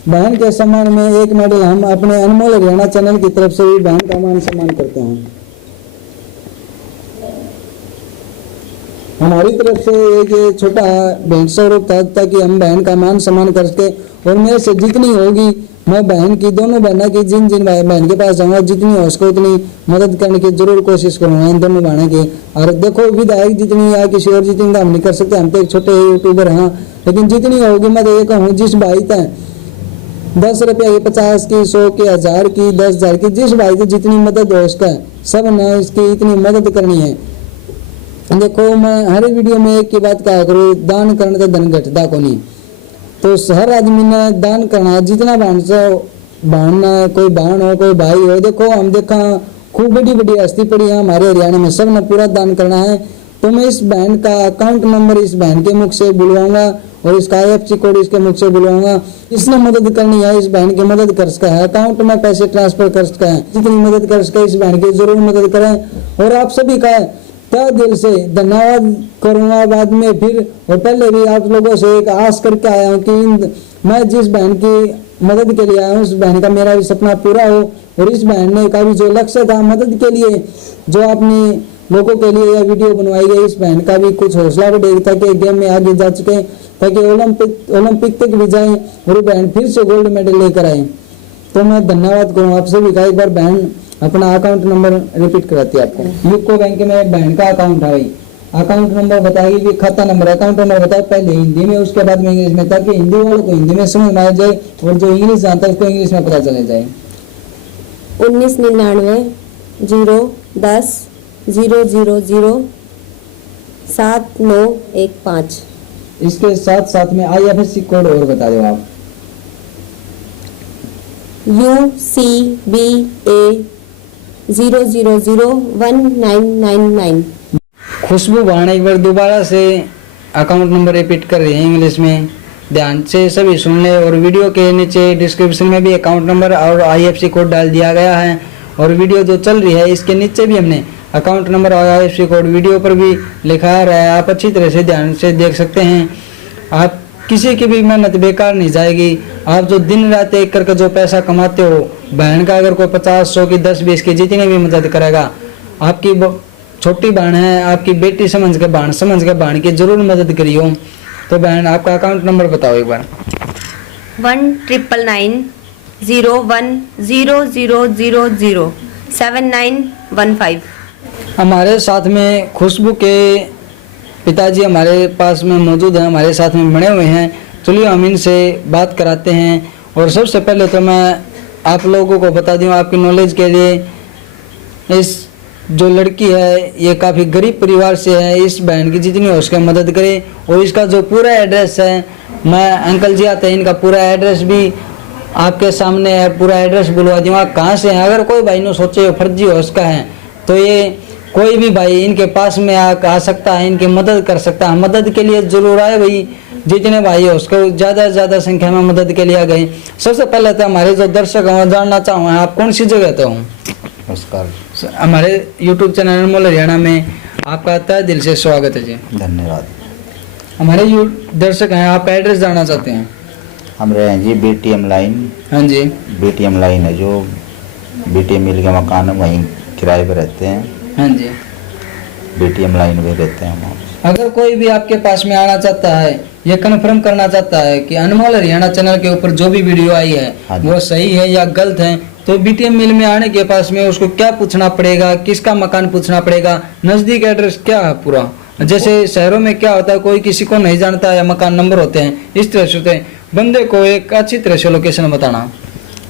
बहन के सम्मान में एक मेडल हम अपने अनमोल हरियाणा चैनल की तरफ से भी बहन का मान सम्मान करते हैं। हमारी तरफ से एक छोटा भेंट स्वरूप था, ताकि हम बहन का मान सम्मान कर सके। और मेरे से जितनी होगी मैं बहन की, दोनों बहनों की, जिन बहन के पास जाऊंगा, जितनी हो सके उतनी मदद करने की जरूर कोशिश करूंगा इन दोनों बहनों की। और देखो, विधायक जितनी या किसी और जितनी हम नहीं कर सकते, हम तो एक छोटे यूट्यूबर हैं, लेकिन जितनी होगी मैं तो ये कहूँ, जिस भाई तक 10 रुपया की, 50 की, 100 की, 1000 की, 10,000 की, जिस भाई की जितनी मदद हो उसका सब ने इसकी इतनी मदद करनी है। देखो, मैं हर वीडियो में एक ही बात कहा करूँ, दान करने तो धन घटता को नहीं। तो हर आदमी ने दान करना, जितना बांधना है, कोई बहन हो, कोई भाई हो। देखो, हम देखा खूब बड़ी बड़ी हस्ती पड़ी है हमारे हरियाणा में, सब ने पूरा दान करना है। तो मैं इस बहन का अकाउंट नंबर इस बहन के मुख से बुलवाऊंगा और इसका IFSC कोड इसके मुख से बुलवाऊंगा। इसने मदद करनी है, इस बहन की मदद कर सका है, अकाउंट में पैसे ट्रांसफर कर सका है। जितनी मदद कर सके इस बहन की जरूर मदद करें। और आप सभी का तहे दिल से धन्यवाद करूंगा बाद में फिर। और पहले भी आप लोगों से एक आस करके आया हूँ कि मैं जिस बहन की मदद के लिए आया हूँ, उस बहन का मेरा भी सपना पूरा हो। और इस बहन ने का भी जो लक्ष्य था मदद के लिए, जो अपने लोगों के लिए यह वीडियो बनवाई गई, इस बहन का भी कुछ हौसला बढ़ेगा, ताकि गेम में आगे जा सके, ताकि ओलंपिक तक भी जाए और बहन फिर से गोल्ड मेडल लेकर आए। तो मैं धन्यवाद करूँ आप सभी का। एक बार बहन अपना अकाउंट नंबर रिपीट कराती है आपको। यूको बैंक में बहन का अकाउंट है भाई, अकाउंट नंबर बताएगी भी, खाता नंबर, अकाउंट नंबर बताए पहले हिंदी में, उसके बाद में इंग्लिश में, ताकि हिंदी वालों को हिंदी में समझ में आ जाए और जो इंग्लिश जानता है उसको इंग्लिश में पता चले जाए। 1999 010 000 7915। इसके साथ साथ में IFSC कोड और बता दो आप। UCBA 0001999। खुशबू भाण एक बार दोबारा से अकाउंट नंबर रिपीट कर रही है इंग्लिश में, ध्यान से सभी सुन ले। और वीडियो के नीचे डिस्क्रिप्शन में भी अकाउंट नंबर और IFSC कोड डाल दिया गया है। और वीडियो जो चल रही है इसके नीचे भी हमने अकाउंट नंबर और IFSC कोड वीडियो पर भी लिखा रहा है, आप अच्छी तरह से ध्यान से देख सकते हैं। आप किसी की भी मेहनत बेकार नहीं जाएगी। आप जो दिन रात एक करके जो पैसा कमाते हो, बहन का अगर कोई 50, 100 की, 10, 20 की जितनी भी मदद करेगा, आपकी छोटी बहन है, आपकी बेटी समझ के बहन की जरूर मदद करियो। तो बहन आपका अकाउंट नंबर बताओ एक बार। 19990100007915। हमारे साथ में खुशबू के पिताजी हमारे पास में मौजूद हैं, हमारे साथ में बने हुए हैं। चलिए हम इनसे बात कराते हैं और सबसे पहले तो मैं आप लोगों को बता दूं आपकी नॉलेज के लिए, इस जो लड़की है ये काफ़ी गरीब परिवार से है। इस बहन की जितनी हो उसके मदद करें। और इसका जो पूरा एड्रेस है, मैं अंकल जी आते हैं, इनका पूरा एड्रेस भी आपके सामने है, पूरा एड्रेस बुलवा दूँगा कहाँ से हैं। अगर कोई भाई ने सोचे फर्जी हो उसका है तो ये कोई भी भाई इनके पास में आ सकता है, इनकी मदद कर सकता है। मदद के लिए जरूर आए भाई, जितने भाई हो उसको ज़्यादा से ज़्यादा संख्या में मदद के लिए आ गए। सबसे पहले तो हमारे जो दर्शक हैं जानना चाहूँगा आप कौन सी जगह तो हूँ। नमस्कार। हमारे यूट्यूब चैनल अनमोल हरियाणा में आपका तहे दिल से स्वागत है जी। धन्यवाद। हमारे दर्शक हैं, आपका एड्रेस जानना चाहते हैं। हम रहे हैं जी बीटीएम लाइन। हाँ जी। बीटीएम लाइन है जो बीटीएम मिल के मकान है, वहीं किराए पे रहते हैं। हाँ जी। बीटीएम लाइन में रहते हैं हम। अगर कोई भी आपके पास में आना चाहता है, ये कन्फर्म करना चाहता है कि अनमोल हरियाणा चैनल के ऊपर जो भी वीडियो आई है हाँ जी। वो सही है या गलत है, तो बीटीएम मिल में आने के पास में उसको क्या पूछना पड़ेगा, किसका मकान पूछना पड़ेगा, नजदीक एड्रेस क्या है पूरा। जैसे शहरों में क्या होता है, कोई किसी को नहीं जानता या मकान नंबर होते हैं, इस तरह से होते हैं। बंदे को एक अच्छी तरह से लोकेशन बताना।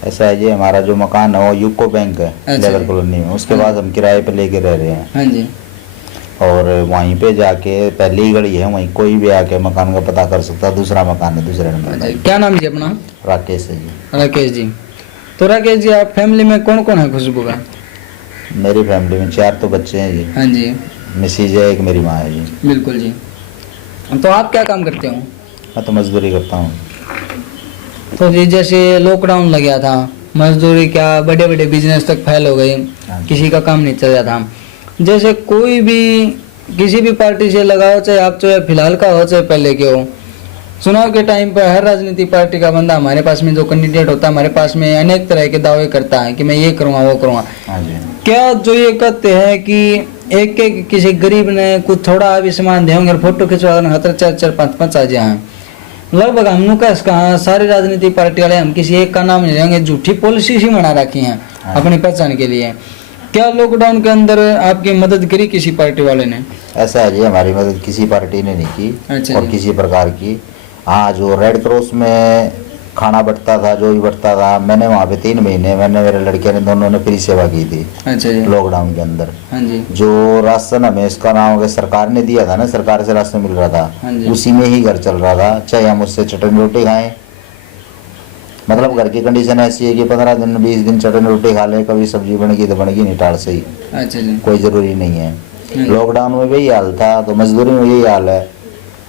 ऐसा है जी, हमारा जो मकान है वो यूको बैंक है अच्छा लेबर जी। कॉलोनी में, उसके हाँ। बाद हम किराए पे लेके रह रहे हैं। हाँ जी। और वहीं पे जाके पहली ही गली है, वहीं कोई भी आके मकान का पता कर सकता है। दूसरा मकान है दूसरे नंबर अच्छा, में। क्या नाम जी अपना? राकेश है जी। राकेश जी। तो राकेश जी, आप फैमिली में कौन कौन है खुशबू का? मेरी फैमिली में 4 तो बच्चे हैं जी। हाँ जी। मिसेज है, एक मेरी माँ है जी। बिल्कुल जी। तो आप क्या काम करते हो? मैं तो मजदूरी करता हूँ। तो जी जैसे लॉकडाउन लग गया था, मजदूरी क्या बड़े बड़े बिजनेस तक फैल हो गए, हाँ जी। किसी का काम नहीं चल रहा था। जैसे कोई भी किसी भी पार्टी से लगाओ, चाहे आप चाहे फिलहाल का हो चाहे पहले के हो, चुनाव के टाइम पर हर राजनीतिक पार्टी का बंदा हमारे पास में जो कैंडिडेट होता है हमारे पास में अनेक तरह के दावे करता है कि मैं ये करूँगा वो करूँगा। हाँ जी। क्या जो ये कहते हैं कि एक एक किसी गरीब ने कुछ थोड़ा भी सामान देंगे फोटो खिंचवा खतर 4-4-5-5 आ जाए, लगभग हम कैसे कहा सारी राजनीतिक पार्टी वाले हम किसी एक का नाम नहीं लेंगे, झूठी पॉलिसी ही बना रखी हैं हाँ। अपनी पहचान के लिए। क्या लॉकडाउन के अंदर आपकी मदद करी किसी पार्टी वाले ने? ऐसा है जी, हमारी मदद किसी पार्टी ने नहीं की। अच्छा और जी। किसी प्रकार की। हाँ, जो रेड क्रॉस में खाना बंटता था, जो भी बंटता था, मैंने वहाँ पे 3 महीने मैंने मेरे लड़के ने दोनों ने फ्री सेवा की थी अच्छा जी। लॉकडाउन के अंदर। हाँ जी। जो राशन हमें इसका नाम हो गया सरकार ने दिया था ना, सरकार से राशन मिल रहा हाँ जी। था, उसी में ही घर चल रहा था। चाहे हम उससे चटनी रोटी खाएं, मतलब घर की कंडीशन ऐसी है कि 15 दिन 20 दिन चटनी रोटी खा ले, कभी सब्जी बन गई तो बन गई, नहीं टाड़ सही, अच्छा जी। कोई जरूरी नहीं है। हाँ। लॉकडाउन में भी यही हाल था, तो मजदूरी में यही हाल है।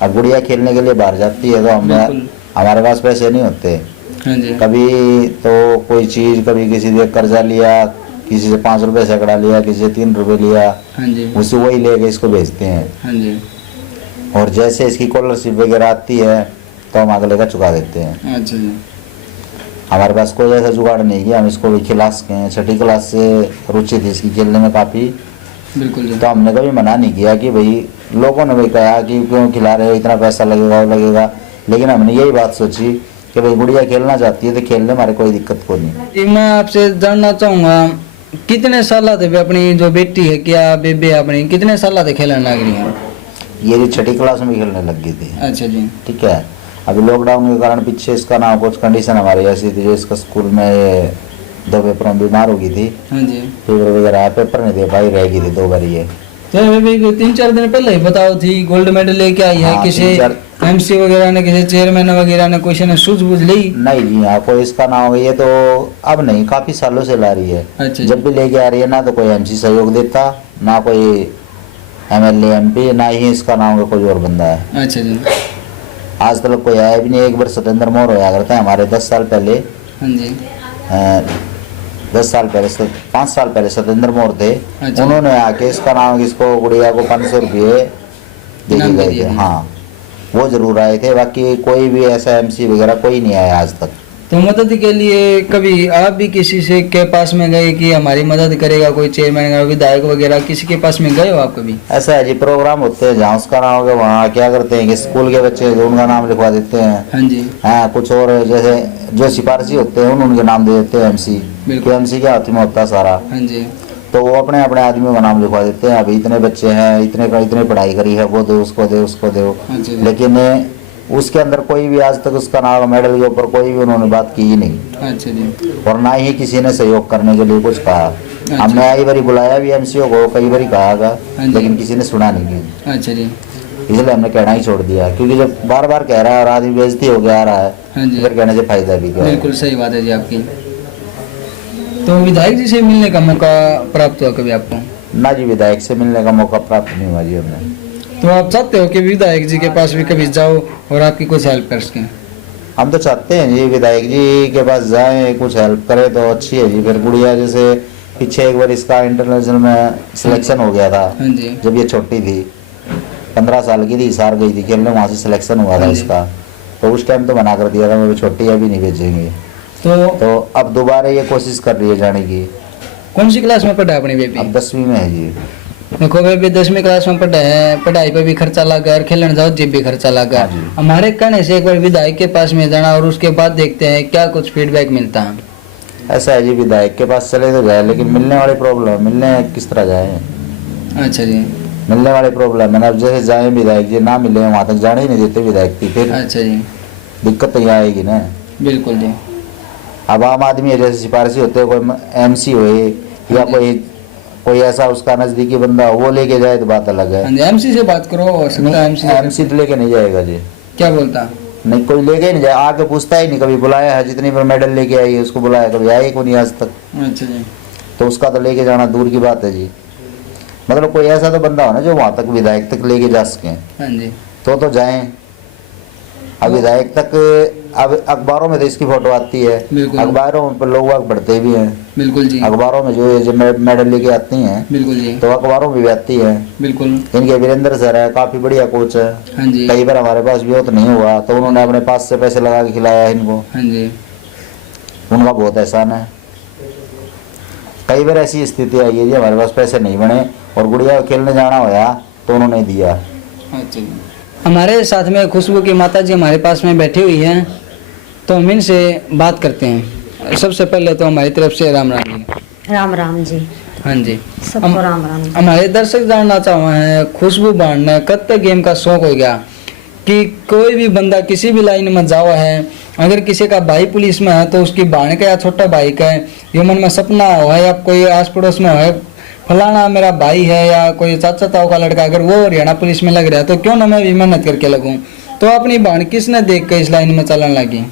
अब गुड़िया खेलने के लिए बाहर जाती है तो बिल्कुल। हमारे पास पैसे नहीं होते। हाँ जी। कभी तो कोई चीज़, कभी किसी से कर्जा लिया, किसी से 5 रुपए सैकड़ा लिया, किसी से 3 रुपए लिया, हाँ जी। उसे वही लेके इसको बेचते हैं। हाँ जी। और जैसे इसकी स्कॉलरशिप वगैरह आती है तो हम अगले का चुका देते हैं। अच्छा जी। हमारे पास कोई ऐसा जुगाड़ नहीं कि हम इसको भी खिला सकें। 6ठी क्लास से रुचि थी इसकी खेलने में काफ़ी, बिल्कुल जी। तो हमने कभी मना नहीं किया कि भाई, लोगों ने भी कहा कि क्यों खिला रहे हो, इतना पैसा लगेगा वो लगेगा, लेकिन हमने यही बात सोची कि भाई गुड़िया खेलना चाहती है तो खेलने हमारे कोई दिक्कत को नहीं। जी, मैं आपसे जानना चाहूँगा कितने साल थे अपनी जो बेटी है, क्या बेबे अपनी कितने साल थे खेलने लग रही है? ये भी 6ठी क्लास में खेलने लग गई थी। अच्छा जी। ठीक है। अभी लॉकडाउन के कारण पीछे इसका ना कुछ कंडीशन हमारी ऐसी थी, जो इसका स्कूल में 2 पेपर में बीमार हो गई थी, हाँ जी। फीवर वगैरह, पेपर नहीं दे पाई, रह गई थी 2 बार ये। तो बेबी को 3-4 दिन पहले ही बताओ थी गोल्ड मेडल लेके आई है, हाँ, किसी 3-4 एमसी वगैरह ने, किसी चेयरमैन वगैरह ने कुछ ने सूझबूझ ली? नहीं जी, हाँ कोई इसका ना हो, ये तो अब नहीं, काफी सालों से ला रही है। अच्छा जी। जब भी लेके आ रही है ना तो कोई एमसी सहयोग देता, ना कोई एमएलए एमपी, ना ही इसका नाम का कोई और बंदा है। अच्छा जी। आज तक कोई आया भी नहीं। एक बार सत्येंद्र मोर होया करता है हमारे 10 साल पहले, हाँ जी। 10 साल पहले 5 साल पहले सत्येंद्र मोर थे। अच्छा। उन्होंने आके इसका नाम, इसको गुड़िया को 500 रुपये दे इनाम के दे गए दिए थे। थे। हाँ, वो जरूर आए थे, बाकी कोई भी ऐसा एमसी वगैरह कोई नहीं आया आज तक। तो मदद के लिए कभी आप भी किसी से के पास में गए कि हमारी मदद करेगा, कोई चेयरमैन विधायक वगैरह किसी के पास में गए हो आप कभी? ऐसा है जी, प्रोग्राम होते हैं जहाँ उसका नाम होगा, वहाँ क्या करते हैं कि स्कूल के बच्चे जो उनका नाम लिखवा देते हैं। हाँ जी। हाँ, कुछ और जैसे जो सिफारशी होते हैं उनके नाम दे देते हैं एमसी। बिल्कुल। एमसी क्या होती में होता सारा, हाँ जी। तो वो अपने अपने आदमियों का नाम लिखवा देते हैं। अभी इतने बच्चे हैं, इतने पढ़ाई करी है, वो दो, उसको दे, उसको दो। अच्छा जी। लेकिन उसके अंदर कोई भी आज तक उसका नाम मेडल के ऊपर कोई भी उन्होंने बात की ही नहीं, अच्छा जी। और ना ही किसी ने सहयोग करने के लिए कुछ कहा। हमने आई बारी बुलाया भी एमसीओ को, कई बारी कहा था, हाँ जी। लेकिन किसी ने सुना नहीं। अच्छा जी। इसलिए हमने कहना ही छोड़ दिया, क्योंकि जब बार बार कह रहा है और आदमी बेइज्जती हो गया आ रहा है, हाँ जी। फिर कहने से फायदा भी क्या है। बिल्कुल सही बात है जी आपकी। तो विधायक जी से मिलने का मौका प्राप्त हुआ कभी आपको? ना जी, विधायक से मिलने का मौका प्राप्त नहीं हुआ जी हमें। तो आप चाहते हो कि विधायक जी के पास भी कभी जाओ और आपकी कुछ हेल्प कर सकें? हम तो चाहते हैं जी विधायक जी के पास जाएं, कुछ हेल्प करे तो अच्छी है जी। फिर गुड़िया जैसे पीछे एक बार इसका इंटरनेशनल में सिलेक्शन हो गया था, हाँ जी। जब ये छोटी थी, 15 साल की थी, हिसार गई थी खेलने, वहाँ से सिलेक्शन हुआ था हाँ जी। इसका। तो उस टाइम तो मना कर दिया था, मैं छोटी अभी नहीं भेजेंगे। तो अब दोबारा ये कोशिश कर रही है जाने की। कौन सी क्लास में पढ़ा है अपनी बेबी? अब 10वीं में है जी। देखो बेबी 10वीं क्लास में पढ़ा है, पढ़ाई पे भी खर्चा लगा और खेलने जाओ जब भी खर्चा लगा। हाँ जी। हमारे कहने से एक बार विधायक के पास में जाना और उसके बाद देखते हैं क्या कुछ फीडबैक मिलता है। ऐसा है जी, विधायक के पास चले तो जाए, लेकिन मिलने वाली प्रॉब्लम, मिलने किस तरह जाए, अच्छा जी। मिलने वाली प्रॉब्लम है ना। अब जैसे जाए विधायक जी, ना मिले वहाँ तक जाने ही नहीं देते विधायक की, फिर अच्छा जी। दिक्कत तो यहाँ आएगी ना। बिल्कुल जी। अब आम आदमी है, जैसे सिफारिशी होते हैं, कोई एमसी होए या कोई ऐसा उसका नजदीकी बंदा हो, वो लेके जाए तो बात अलग है। एमसी से बात करो, हो सकता है एमसी तो लेके नहीं जाएगा जी। क्या बोलता? नहीं, कोई लेके ही नहीं जाए, आके पूछता ही नहीं। कभी बुलाया है, जितनी बार मेडल लेके आई है उसको बुलाया, कभी आई को नहीं आज तक। अच्छा जी। तो उसका तो लेके जाना दूर की बात है जी। मतलब कोई ऐसा तो बंदा हो ना जो वहाँ तक विधायक तक लेके जा सके, हाँ जी। तो जाएं। अब विधायक तक, अब अखबारों में तो इसकी फोटो आती है, बिल्कुल। अखबारों पर लोग वाग पढ़ते भी हैं, बिल्कुल जी। अखबारों में जो मेडल लेके आती हैं, बिल्कुल जी। तो अखबारों में भी आती है। बिल्कुल। इनके वीरेंद्र सर है, काफी बढ़िया कोच है। हाँ जी। कई बार हमारे पास भी हो तो नहीं हुआ, तो उन्होंने अपने पास से पैसे लगा के खिलाया इनको, हाँ जी। उनका बहुत एहसान है। कई बार ऐसी स्थिति आई है जी, हमारे पास पैसे नहीं बने और गुड़िया को खेलने जाना होया तो उन्होंने दिया। अच्छा जी। हमारे साथ में खुशबू की माता जी हमारे पास में बैठी हुई हैं, तो हम इनसे बात करते हैं। सबसे पहले तो हमारी तरफ से राम राम जी। राम राम जी, हाँ जी। सबको राम राम जी। हमारे दर्शक जानना चाहे हैं खुशबू बाण ने कब तक गेम का शौक हो गया कि कोई भी बंदा किसी भी लाइन में जावा है, अगर किसी का भाई पुलिस में है तो उसकी बाण का या छोटा भाई का ये मन में सपना हो है, या कोई आस पड़ोस में है फलाना मेरा भाई है या कोई चाचा ताऊ का लड़का, अगर वो हरियाणा पुलिस में लग रहा है तो क्यों ना मैं भी मेहनत करके लगूं। तो अपनी बाण किसने देख कर इस लाइन में चलने लगी?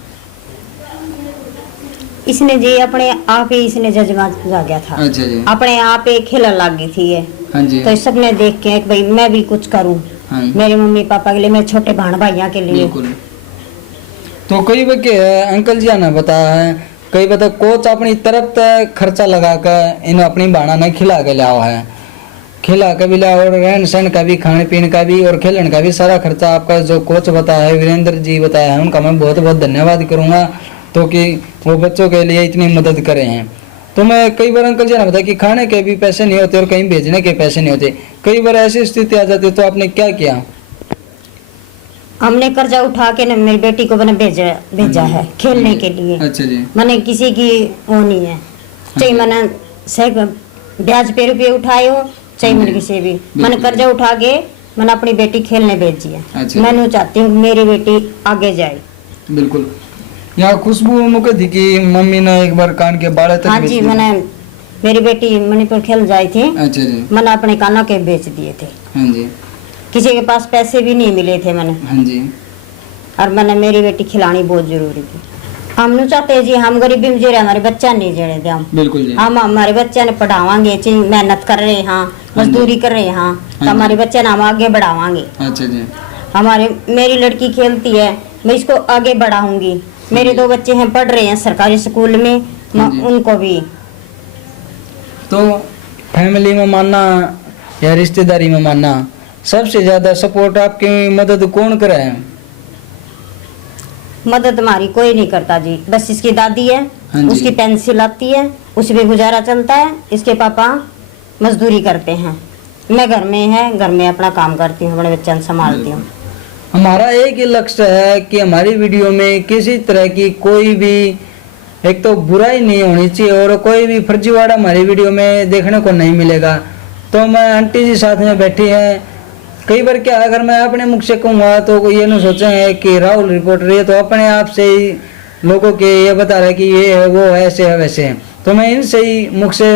इसने जी अपने आप ही इसने जज्बा जागया था। अच्छा जी। अपने आप ही खेलने लगी थी ये। हाँ जी। तो सबने देख के भाई मैं भी कुछ करूं, हाँ। मेरे मम्मी पापा के लिए, मेरे छोटे बहन भाइयों के लिए। बिल्कुल। तो कई बच्चे अंकल जी ने बताया है, कई बता कोच अपनी तरफ तक खर्चा लगा कर इन्हें अपनी बाणा ने खिला के लिया है, खिला के भी लिया, और रहन सहन का भी, खाने पीने का भी और खेलने का भी सारा खर्चा आपका जो कोच बताया है, वीरेंद्र जी बताया है, उनका मैं बहुत बहुत धन्यवाद करूंगा, तो कि वो बच्चों के लिए इतनी मदद करे हैं। तो मैं कई बार अंकल जी ने बताया कि खाने के भी पैसे नहीं होते और कहीं भेजने के पैसे नहीं होते, कई बार ऐसी स्थिति आ जाती, तो आपने क्या किया? हमने कर्जा उठा के ना मेरी बेटी को मैंने भेजा है खेलने के लिए। अच्छा जी। मैंने किसी की वो नहीं है, चाहे मैंने से ब्याज पे रुपये उठाए हो, चाहे मैंने किसी भी, मैंने कर्जा उठा के मैंने अपनी बेटी खेलने भेजी है। अच्छा। मैं चाहती हूँ मेरी बेटी आगे जाए। बिल्कुल। यहाँ खुशबू मुके थी कि मम्मी ने एक बार कान के बाल तक हाँ बेच जी, दिए। मैंने मेरी बेटी मणिपुर खेल जाई थी, अच्छा जी। मैंने अपने कानों के बेच दिए थे। हाँ जी। किसी के पास पैसे भी नहीं मिले थे मैंने, हाँ जी। और मैंने मेरी बेटी खिलानी बहुत जरूरी थी। हम नहीं चाहते जी हम गरीबी में जेड़े हमारे बच्चा नहीं जेड़े थे। हम बिल्कुल जी। हम हमारे बच्चे ने पढ़ावांगे, मेहनत कर रहे हैं, मजदूरी कर रहे हैं, तो हमारे बच्चे ने हम आगे बढ़ावांगे। अच्छा जी। हमारे मेरी लड़की खेलती है, मैं इसको आगे बढ़ाऊंगी। मेरे 2 बच्चे हैं पढ़ रहे हैं सरकारी स्कूल में, मैं उनको भी। तो फैमिली में मानना या रिश्तेदारी में मानना, सबसे ज्यादा सपोर्ट आपकी मदद कौन करे है? मदद हमारी कोई नहीं करता जी, बस इसकी दादी है, हाँ जी। उसकी पेंसिल आती है, उसी पे गुजारा चलता है। इसके पापा मजदूरी करते हैं, मैं घर में है, घर में अपना काम करती हूँ, अपने बच्चों संभालती हूँ। हमारा एक ही लक्ष्य है कि हमारी वीडियो में किसी तरह की कोई भी एक तो बुराई नहीं होनी चाहिए और कोई भी फर्जीवाड़ा हमारी वीडियो में देखने को नहीं मिलेगा। तो मैं आंटी जी साथ में बैठी हैं, कई बार क्या अगर मैं अपने मुख से कहूँगा तो ये न सोचेंगे कि राहुल रिपोर्टर ये तो अपने आप से ही लोगों के ये बता रहा है कि ये है वो है ऐसे है वैसे है। तो मैं इनसे ही मुख से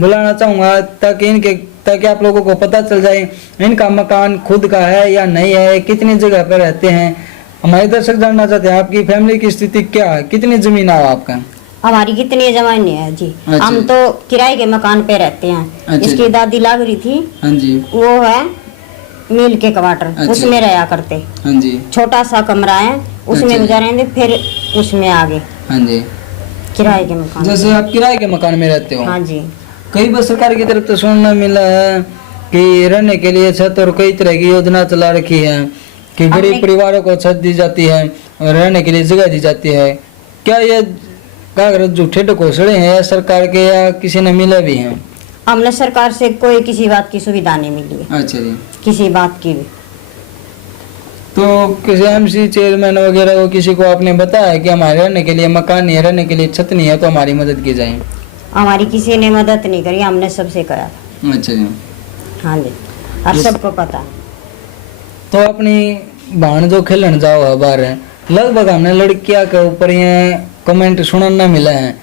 बुलाना चाहूँगा ताकि आप लोगों को पता चल जाए इनका मकान खुद का है या नहीं है, कितनी जगह पर रहते हैं। हमारे दर्शक जानना चाहते हैं आपकी फैमिली की स्थिति क्या है, कितनी जमीन है आपका? हमारी कितनी जमीन है जी। अच्छा। हम तो किराए के मकान पे रहते हैं। अच्छा। इसकी दादी लाग रही थी, हाँ जी, वो है मिल के क्वार्टर, अच्छा। उसमें रहा करते। हाँ जी, छोटा सा कमरा है उसमें अच्छा। गुजारेंगे, फिर उसमें आगे हाँ जी। किराए के मकान। जैसे आप किराए के मकान में रहते हो, हाँ जी। कई बार सरकार की तरफ से सुनना मिला है कि रहने के लिए छत और कई तरह की योजना चला रखी है कि गरीब परिवारों को छत दी जाती है और रहने के लिए जगह दी जाती है। क्या ये कागज झूठे ढकोसड़े हैं या सरकार के या किसी ने मिला भी है? हमने सरकार से कोई किसी बात की सुविधा नहीं मिली है, अच्छा जी। किसी बात की भी। तो किसी एमसी चेयरमैन वगैरह को किसी को आपने बताया कि हमारे रहने के लिए मकान नहीं है, रहने के लिए छत नहीं है, तो हमारी मदद की जाए? हमारी किसी ने मदद नहीं करी, हमने सबसे कहा था। अच्छा जी। हाँ जी, और सबको पता। तो अपनी भाण जो खेलन जाओ है बाहर है, लगभग हमने लड़कियां के ऊपर ये कमेंट सुनना मिला है,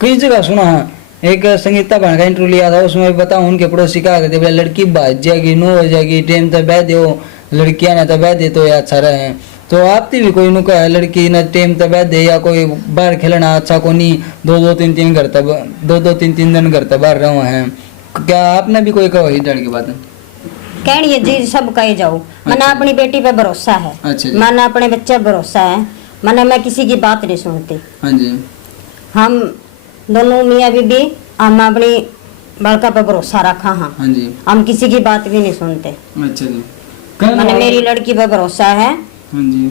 कई जगह सुना है। एक संगीता भाण का इंटरव्यू लिया था, उसमें बताऊं उनके पड़ोसी कहा करते बोले लड़की भाज जाएगी, नो हो जाएगी, टाइम तक बह दो, लड़कियां ने तो बह दे तो या अच्छा रहे। तो आपती भी कोई नु कहा लड़की ने टाइम तक बह दे या कोई बाहर खेलना अच्छा को नहीं, दो तीन दिन घर तक बाहर रहो हैं। क्या आपने भी कोई कहो इस डर की बात? कहनी है जी, सब कहे जाओ। मैंने अपनी बेटी पे भरोसा है, अच्छा जी। मैंने अपने बच्चे पे भरोसा है, मैं किसी की बात नहीं सुनती। हाँ जी। हम दोनों मियाँ बीबी हम अपनी बड़का पे भरोसा रखा। हाँ हाँ जी। हम किसी की बात भी नहीं सुनते। अच्छा जी। मैंने मेरी लड़की पे भरोसा है। हाँ जी।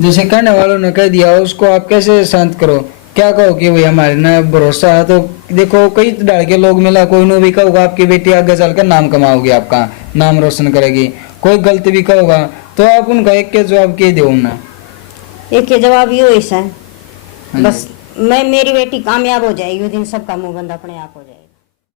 जैसे कहने वालों ने कह दिया उसको आप कैसे शांत करो, क्या कहो कि भाई हमारे ना भरोसा है? तो देखो कई डाल के लोग मिला, कोई नो भी कहोगा आपकी बेटी आगे चलकर नाम कमाओगी, आपका नाम रोशन करेगी, कोई गलत भी कहोगा तो आप उनका एक के जवाब के दो ना? एक के जवाब यो है हाँ बस, मैं मेरी बेटी कामयाब हो जाएगी, उस दिन सबका मुंह बंद अपने आप हो जाएगा।